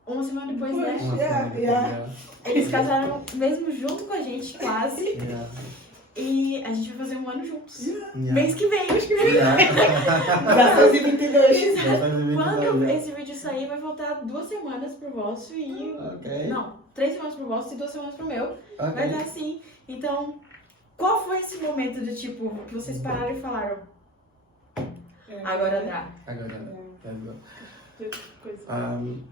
uma semana depois, né? Depois. Uma Yeah, semana yeah. depois, Eles casaram mesmo junto com a gente, quase. yeah. E a gente vai fazer 1 ano juntos. Yeah. Mês que vem, acho que vem. Yeah. 1922. Quando esse vídeo sair, vai faltar 2 semanas pro vosso e. Ok. Não, 3 semanas pro vosso e 2 semanas pro meu. Vai Ok. dar assim. Então, qual foi esse momento do tipo que vocês pararam e falaram, agora dá? Agora, let's go. Coisa.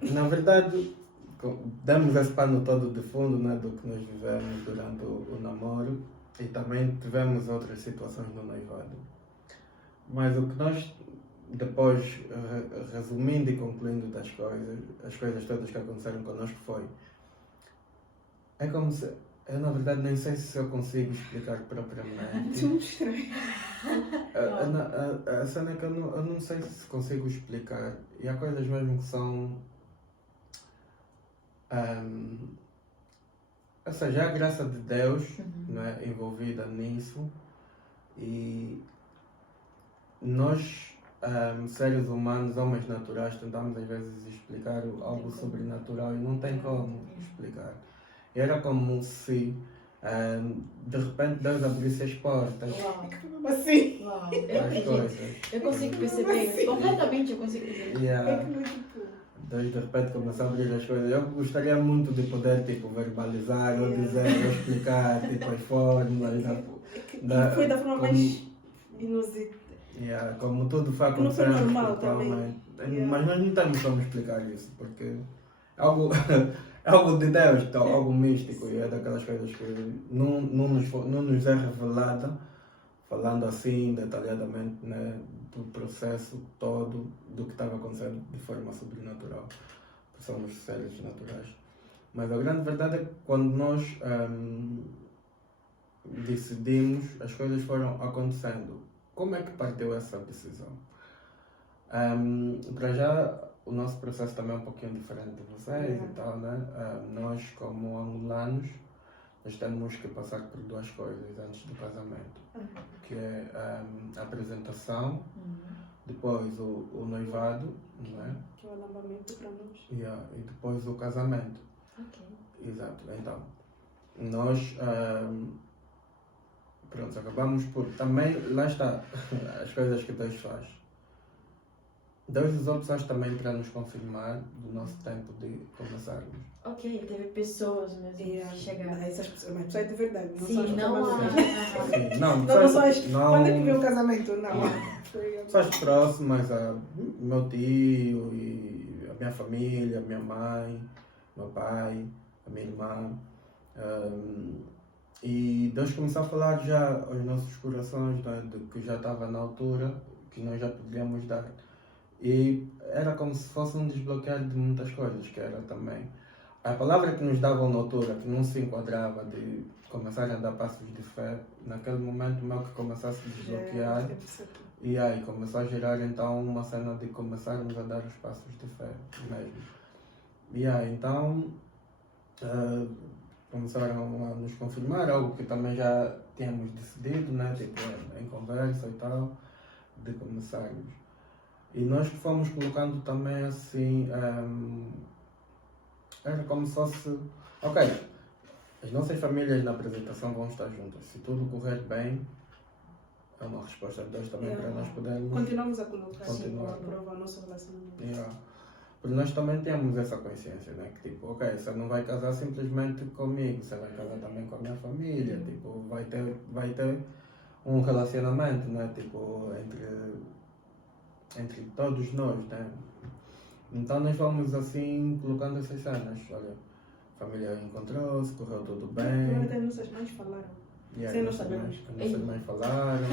Na verdade, demos esse pano todo de fundo, né, do que nós vivemos durante o namoro e também tivemos outras situações no noivado. Mas o que nós, depois, resumindo e concluindo das coisas, as coisas todas que aconteceram connosco foi, é como se, eu na verdade nem sei se eu consigo explicar propriamente. Muito estranho. A cena é que eu não sei se consigo explicar. E há coisas mesmo que são. Ou seja, há a graça de Deus, não é, envolvida nisso. E nós, seres humanos, homens naturais, tentamos às vezes explicar algo sobrenatural e não tem como explicar. Era como se de repente Deus abrisse as portas Uau, Assim. uau. das coisas. Eu consigo perceber, completamente eu consigo perceber. Yeah. Tipo, Deus de repente começou a abrir as coisas. Eu gostaria muito de poder tipo, verbalizar ou dizer, ou explicar tipo, as fórmulas. e foi da forma mais inusitada. Yeah, como tudo foi Que não foi acontecendo normal espiritualmente. Yeah. Mas nós não temos como explicar isso, porque é algo, é algo de Deus, algo místico, e é daquelas coisas que não nos é revelada falando assim detalhadamente, né, do processo todo, do que estava acontecendo de forma sobrenatural. Somos seres naturais. Mas a grande verdade é que quando nós decidimos, as coisas foram acontecendo. Como é que partiu essa decisão? Para já, o nosso processo também é um pouquinho diferente de vocês e tal, né? Nós, como angolanos, nós temos que passar por duas coisas antes do casamento, que é a apresentação, depois o noivado, não é? Que é o alambamento para nós. E depois o casamento. Exato. Então, nós pronto, acabamos por também, lá está, as coisas que Deus faz. Deus usou pessoas também para nos confirmar do nosso tempo de começarmos. Ok, teve pessoas mesmo que chegaram. Essas pessoas, mas pessoas de verdade, não Sim, são as não pessoas. Sim, não, Não só as. não, Quando é que veio o casamento? Não. pessoas próximas, meu tio e a minha família, minha mãe, meu pai, a minha irmã. E Deus começou a falar já aos nossos corações, né, de que já estava na altura, que nós já podíamos dar. E era como se fosse um desbloquear de muitas coisas, que era também a palavra que nos davam na altura, que não se enquadrava de começar a dar passos de fé, naquele momento meio que começasse a desbloquear. E aí começou a gerar então uma cena de começarmos a dar os passos de fé mesmo. E aí então começaram a nos confirmar, algo que também já tínhamos decidido, né? Tipo, em conversa e tal, de começarmos. E nós fomos colocando também assim, era como se fosse, ok, as nossas famílias na apresentação vão estar juntas. Se tudo correr bem, é uma resposta de Deus também para nós podermos... Continuamos a colocar Continuar. a prova o nosso relacionamento. Porque nós também temos essa consciência, né? Que tipo, ok, você não vai casar simplesmente comigo, você vai casar também com a minha família, tipo, vai ter um relacionamento, né? Tipo, entre todos nós, né? Então nós vamos assim colocando essas cenas, olha, a família encontrou-se, correu tudo bem. Provavelmente as nossas mães falaram. Sem nós sabermos. As nossas mães falaram,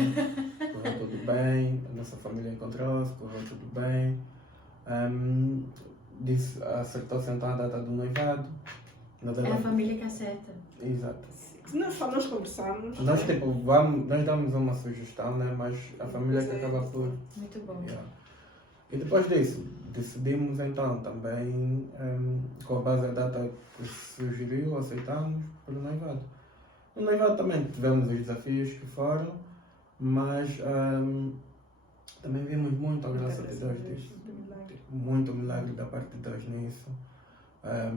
correu tudo bem, a nossa família encontrou-se, correu tudo bem. Acertou-se então a data do noivado. É a família que acerta. Exato. Nós conversamos. Nós tipo, nós damos uma sugestão, né? Mas a família que acaba por... Muito bom. E depois disso, decidimos então também, com a base da data que se sugeriu, aceitamos pelo noivado. No noivado também tivemos os desafios que foram, mas também vimos muito a graça de Deus disso. Muito milagre da parte de Deus nisso.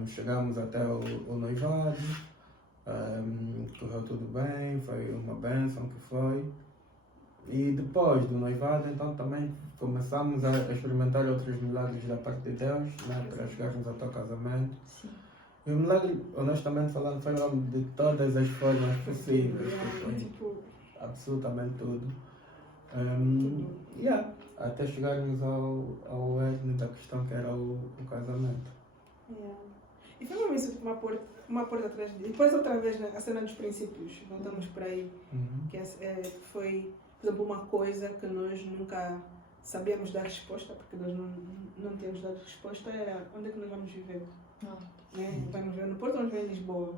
Chegamos até o noivado, correu tudo bem, foi uma bênção que foi. E depois do noivado, então também começamos a experimentar outros milagres da parte de Deus, né, para chegarmos até o casamento. Sim. E o milagre, honestamente falando, foi de todas as formas possíveis. Tipo, absolutamente tudo. Até chegarmos ao êxito da questão que era o casamento. E foi mesmo uma porta atrás de... Depois outra vez, né, a cena dos princípios, voltamos por aí, que foi, por exemplo, uma coisa que nós nunca sabíamos dar resposta, porque nós não tínhamos dado resposta, era onde é que nós vamos viver. Né? Vamos viver no Porto ou vamos viver em Lisboa?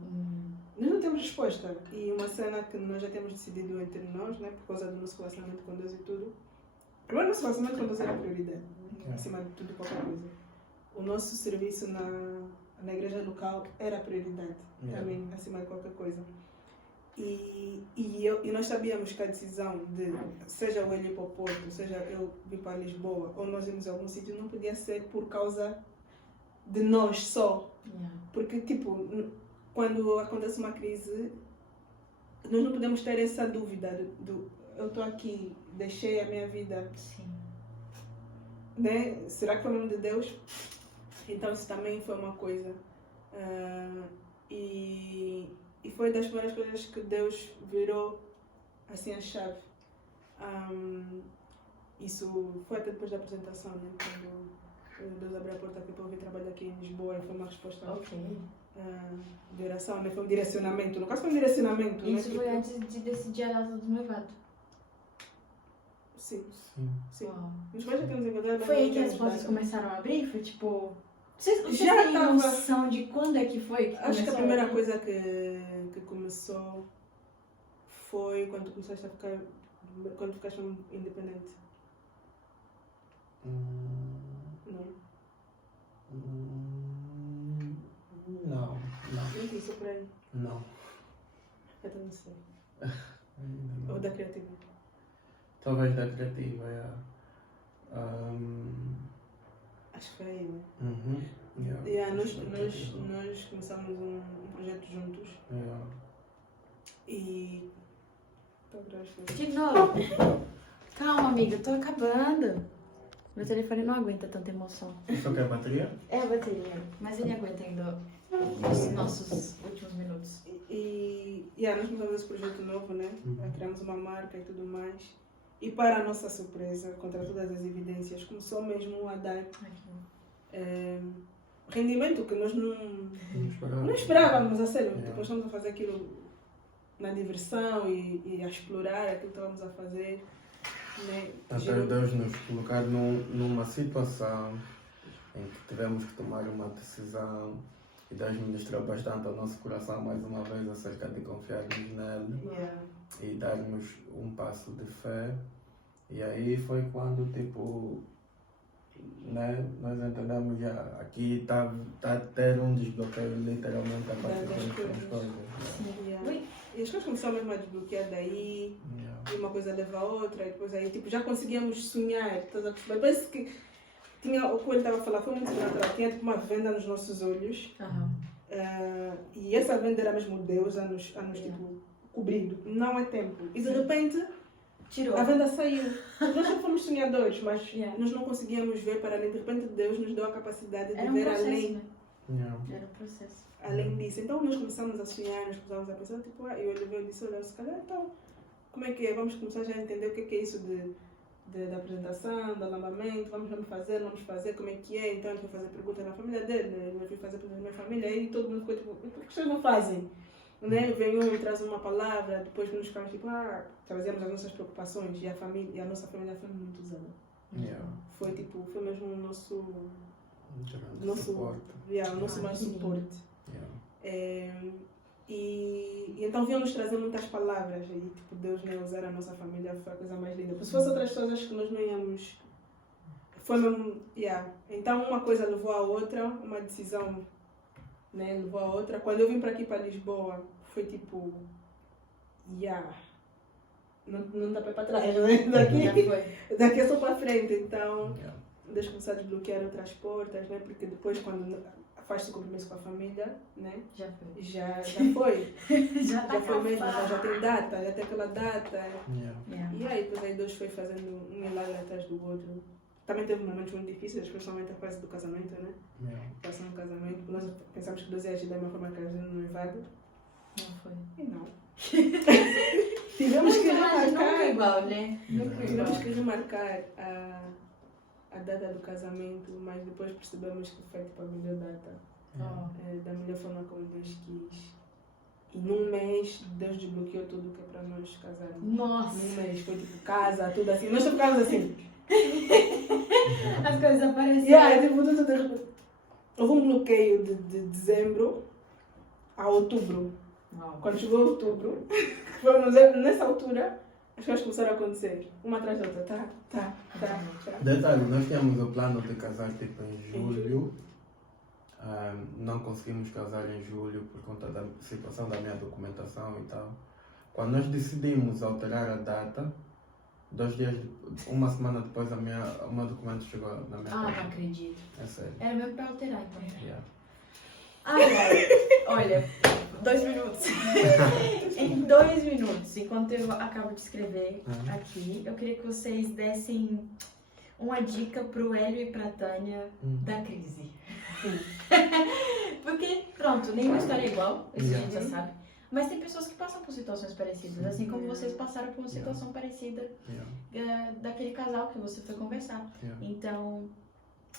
Nós não temos resposta. E uma cena que nós já temos decidido entre nós, né, por causa do nosso relacionamento com Deus e tudo. Primeiro, nosso relacionamento com Deus era a prioridade, acima de tudo e qualquer coisa. O nosso serviço na igreja local era a prioridade, também, acima de qualquer coisa. E nós sabíamos que a decisão de, seja eu ir para o Porto, seja eu vir para Lisboa, ou nós irmos a algum sítio, não podia ser por causa de nós só. Porque, tipo, quando acontece uma crise, nós não podemos ter essa dúvida do eu estou aqui, deixei a minha vida. Sim. Né? Será que foi o nome de Deus? Então isso também foi uma coisa. E foi das primeiras coisas que Deus virou assim a chave. Isso foi até depois da apresentação, né? Quando Deus abriu a porta aqui para eu vir trabalhar aqui em Lisboa, foi uma resposta de oração, né? Foi um direcionamento. No caso foi um direcionamento. Isso né? foi antes de decidir a data do noivado. Sim, Sim. sim. Uau. Meus pais já temos encontrado. Foi aí que as portas começaram a abrir? Foi tipo... Vocês Já têm tava- noção de quando é que foi? Acho que a começou primeira abrir? coisa que começou foi quando começaste a ficar. Quando ficaste independente. Não. Não, não, Não isso por aí. não. Então não sei. Ainda não. Ou da criativa. Talvez da criativa, yeah. Acho que foi aí, né? Uhum. Yeah. Yeah, nós, Acho que da nós, criativa. nós começamos um projeto juntos Yeah. e. Tô grávida. De novo. Calma, amiga, eu tô acabando. Meu telefone não aguenta tanta emoção. Isso aqui é a bateria? É a bateria, mas ele aguenta ainda os nossos últimos minutos. Nós começamos esse projeto novo, né? Uhum. Criamos uma marca e tudo mais. E para a nossa surpresa, contra todas as evidências, começou mesmo a dar rendimento que nós não esperávamos, a sério. Yeah. Nós estamos a fazer aquilo na diversão e a explorar aquilo que estávamos a fazer. Né? Até Deus nos colocar numa situação em que tivemos que tomar uma decisão e Deus ministrou bastante ao nosso coração mais uma vez acerca de confiarmos nele Yeah. e darmos um passo de fé. E aí foi quando, tipo, né, nós entendemos já, aqui está a ter um desbloqueio literalmente a partir Das das coisas. coisas. Yeah. E as coisas começaram mesmo a desbloquear daí. Yeah. E uma coisa leva a outra, e depois aí tipo, já conseguíamos sonhar, estás a perceber? Parece que tinha, o que ele estava a falar foi muito natural, tinha tipo uma venda nos nossos olhos, Aham. e essa venda era mesmo Deus a nos tipo, cobrindo, não é tempo. E de repente Tirou. a venda saiu. Nós já fomos sonhadores, mas Yeah. nós não conseguíamos ver para além. De repente Deus nos deu a capacidade de Era um ver processo, além. né? Yeah. Era um processo. Além disso, então nós começamos a sonhar, nós começamos a pensar, tipo, eu olhei e disse, olha, se calhar então, como é que é? Vamos começar já a entender o que é isso da apresentação, do alambamento, vamos fazer, como é que é, então ele foi fazer perguntas na família dele, eu fui fazer perguntas na minha família, e todo mundo ficou tipo, por que vocês não fazem? Né? Vem um e traz uma palavra, depois nos ficamos tipo, trazemos as nossas preocupações, e a nossa família foi muito usada. Yeah. Foi tipo, foi mesmo o nosso Grande suporte. o nosso mais que lindo. suporte. Yeah. E então vinham-nos trazer muitas palavras e tipo, Deus né, usar a nossa família foi a coisa mais linda. Porque se fosse outras pessoas, acho que nós não íamos. Foi mesmo. Então uma coisa levou a outra, uma decisão né, levou a outra. Quando eu vim para aqui para Lisboa, foi tipo. Não dá para trás, né? Já foi. Daqui é só para frente. Então. Yeah. Deus começar a desbloquear outras portas, né? Porque depois quando faz-se o compromisso com a família, né? Já foi. Já foi. Já tá Já foi mesmo, calçado. já tem data, já tem aquela data. Yeah. Yeah. E aí depois aí Deus foi fazendo um milagre atrás do outro. Também teve momentos muito difíceis, especialmente a fase do casamento, né? Yeah. Passando o casamento. Nós pensamos que Deus ia agir da mesma forma que agiu no noivado. Não foi. E não. Tivemos que Nunca remarcar. igual, né? Nunca igual. Tivemos que remarcar a data do casamento, mas depois percebemos que foi tipo a melhor data. Yeah. Da melhor forma como Deus quis. E num mês, Deus desbloqueou tudo que é para nós casarmos. Nossa. Num mês, foi tipo casa, tudo assim. Nós só ficávamos assim. As coisas apareceram. Tipo, tudo. Houve um bloqueio de dezembro a outubro. Uau. Quando chegou outubro, vamos dizer, nessa altura, as coisas começaram a acontecer. Uma atrás da outra. Tá. Detalhe, nós tínhamos o plano de casar tipo em julho. Não conseguimos casar em julho por conta da situação da minha documentação e tal. Quando nós decidimos alterar a data, 2 dias, uma semana depois, o meu documento chegou na minha Não casa. acredito. É sério. Era mesmo pra alterar, então. Yeah. Olha, 2 minutos. Em 2 minutos, enquanto eu acabo de escrever aqui, eu queria que vocês dessem uma dica pro Hélio e pra Tânia da crise. Porque, pronto, nenhuma história é igual, isso a gente já sabe. Mas tem pessoas que passam por situações parecidas, assim como vocês passaram por uma situação parecida daquele casal que você foi conversar. Yeah. Então,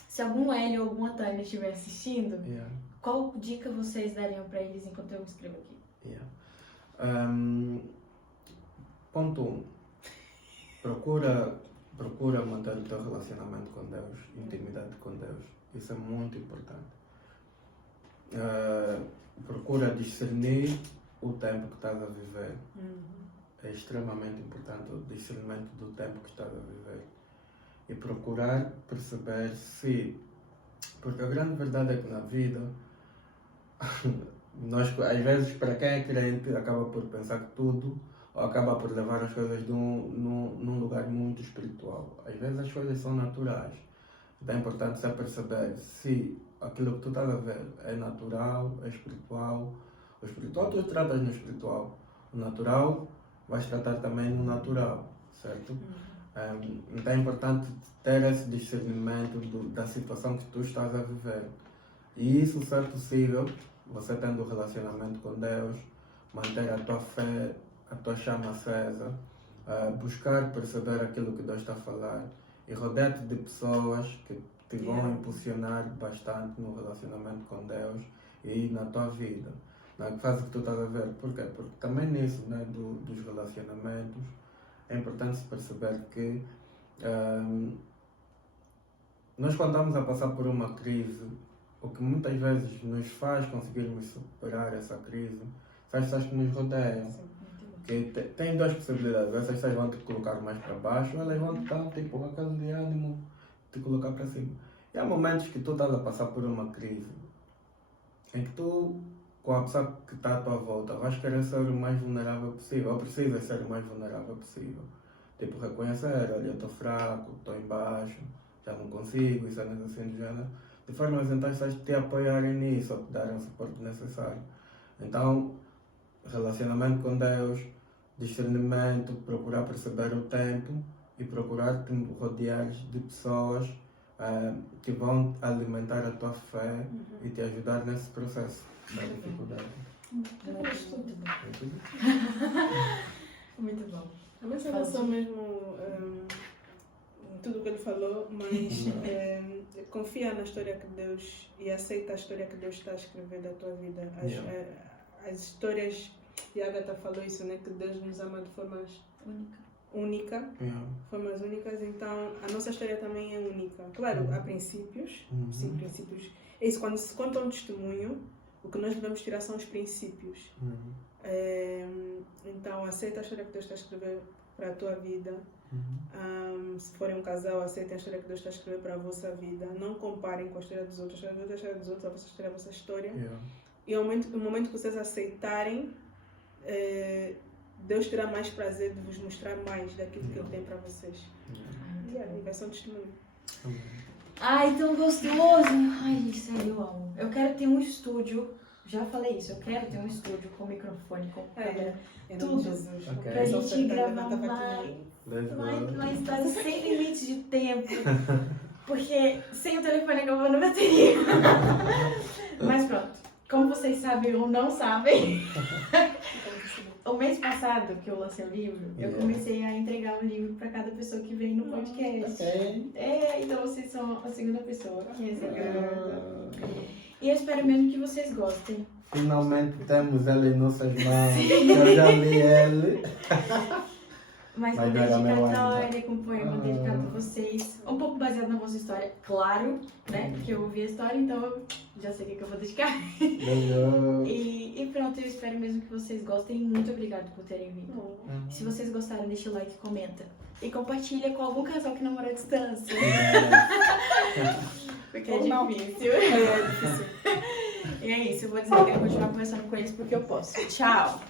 se algum Hélio ou alguma Tânia estiver assistindo, Yeah. qual dica vocês dariam pra eles enquanto eu escrevo aqui? Yeah. Ponto 1. Procura procura manter o teu relacionamento com Deus, intimidade com Deus. Isso é muito importante. Procura discernir o tempo que estás a viver. É extremamente importante o discernimento do tempo que estás a viver. E procurar perceber se... Porque a grande verdade é que na vida, nós, às vezes, para quem é crente, acaba por pensar que tudo, ou acaba por levar as coisas num lugar muito espiritual. Às vezes as coisas são naturais. Então é importante saber perceber se aquilo que tu estás a ver é natural, é espiritual. O espiritual tu tratas no espiritual. O natural vais tratar também no natural, certo? Então é importante ter esse discernimento da situação que tu estás a viver. E isso, se é possível, você tendo um relacionamento com Deus, manter a tua fé, a tua chama acesa, buscar perceber aquilo que Deus está a falar e rodear-te de pessoas que te vão impulsionar bastante no relacionamento com Deus e na tua vida, na fase que tu estás a ver. Por quê? Porque também nisso, né, dos relacionamentos, é importante se perceber que nós, quando estamos a passar por uma crise, o que muitas vezes nos faz conseguirmos superar essa crise são as pessoas que nos rodeiam. Que tem duas possibilidades: essas pessoas vão te colocar mais para baixo, ou elas vão te dar tipo aquele de ânimo, te colocar para cima. E há momentos que tu estás a passar por uma crise em que tu, com a pessoa que está à tua volta, vais querer ser o mais vulnerável possível, ou precisas ser o mais vulnerável possível. Tipo, reconhecer: olha, eu estou fraco, estou em baixo, já não consigo, e cenas assim do género. De forma então as pessoas te apoiarem nisso, ou te darem o suporte necessário. Então, relacionamento com Deus, discernimento, procurar perceber o tempo e procurar te rodear de pessoas que vão alimentar a tua fé e te ajudar nesse processo da dificuldade. Muito bom. A minha relação mesmo, tudo o que ele falou, mas confia na história que Deus e aceita a história que Deus está a escrever da tua vida. As histórias, e a Agatha falou isso, né, que Deus nos ama de formas únicas, formas únicas, então a nossa história também é única. Claro, há princípios, sim, princípios. É isso, quando se conta um testemunho, o que nós devemos tirar são os princípios. Então aceita a história que Deus está a escrever para a tua vida. Se forem um casal, aceitem a história que Deus está a escrever para a vossa vida. Não comparem com a história dos outros. A história dos outros, a vossa história é a vossa história. E no momento que vocês aceitarem, Deus terá mais prazer de vos mostrar mais daquilo que Ele tem para vocês. E vai ser um testemunho. Ai, tão gostoso! Ai, gente, sério, eu amo. Eu quero ter um estúdio, já falei isso, eu quero ter um estúdio com microfone, com câmera, tudo. Jesus, Pra gente gravar mais tarde, sem limite de tempo. Porque sem o telefone acabou na bateria. Mas pronto, como vocês sabem ou não sabem, o mês passado que eu lancei o livro, eu comecei a entregar um livro para cada pessoa que vem no podcast. Então vocês são a segunda pessoa que recebeu. E eu espero mesmo que vocês gostem. Finalmente temos ele em nossas mãos. Eu já li ele. Mas com dedicatória, com poema dedicado a vocês. Um pouco baseado na vossa história, claro, né? Porque eu ouvi a história, então eu já sei o que eu vou dedicar. E pronto, eu espero mesmo que vocês gostem. Muito obrigada por terem vindo. Se vocês gostaram, deixa o like, comenta. E compartilha com algum casal que namora à distância. Porque é difícil. E é isso, eu vou dizer que eu vou continuar conversando com eles porque eu posso. Tchau!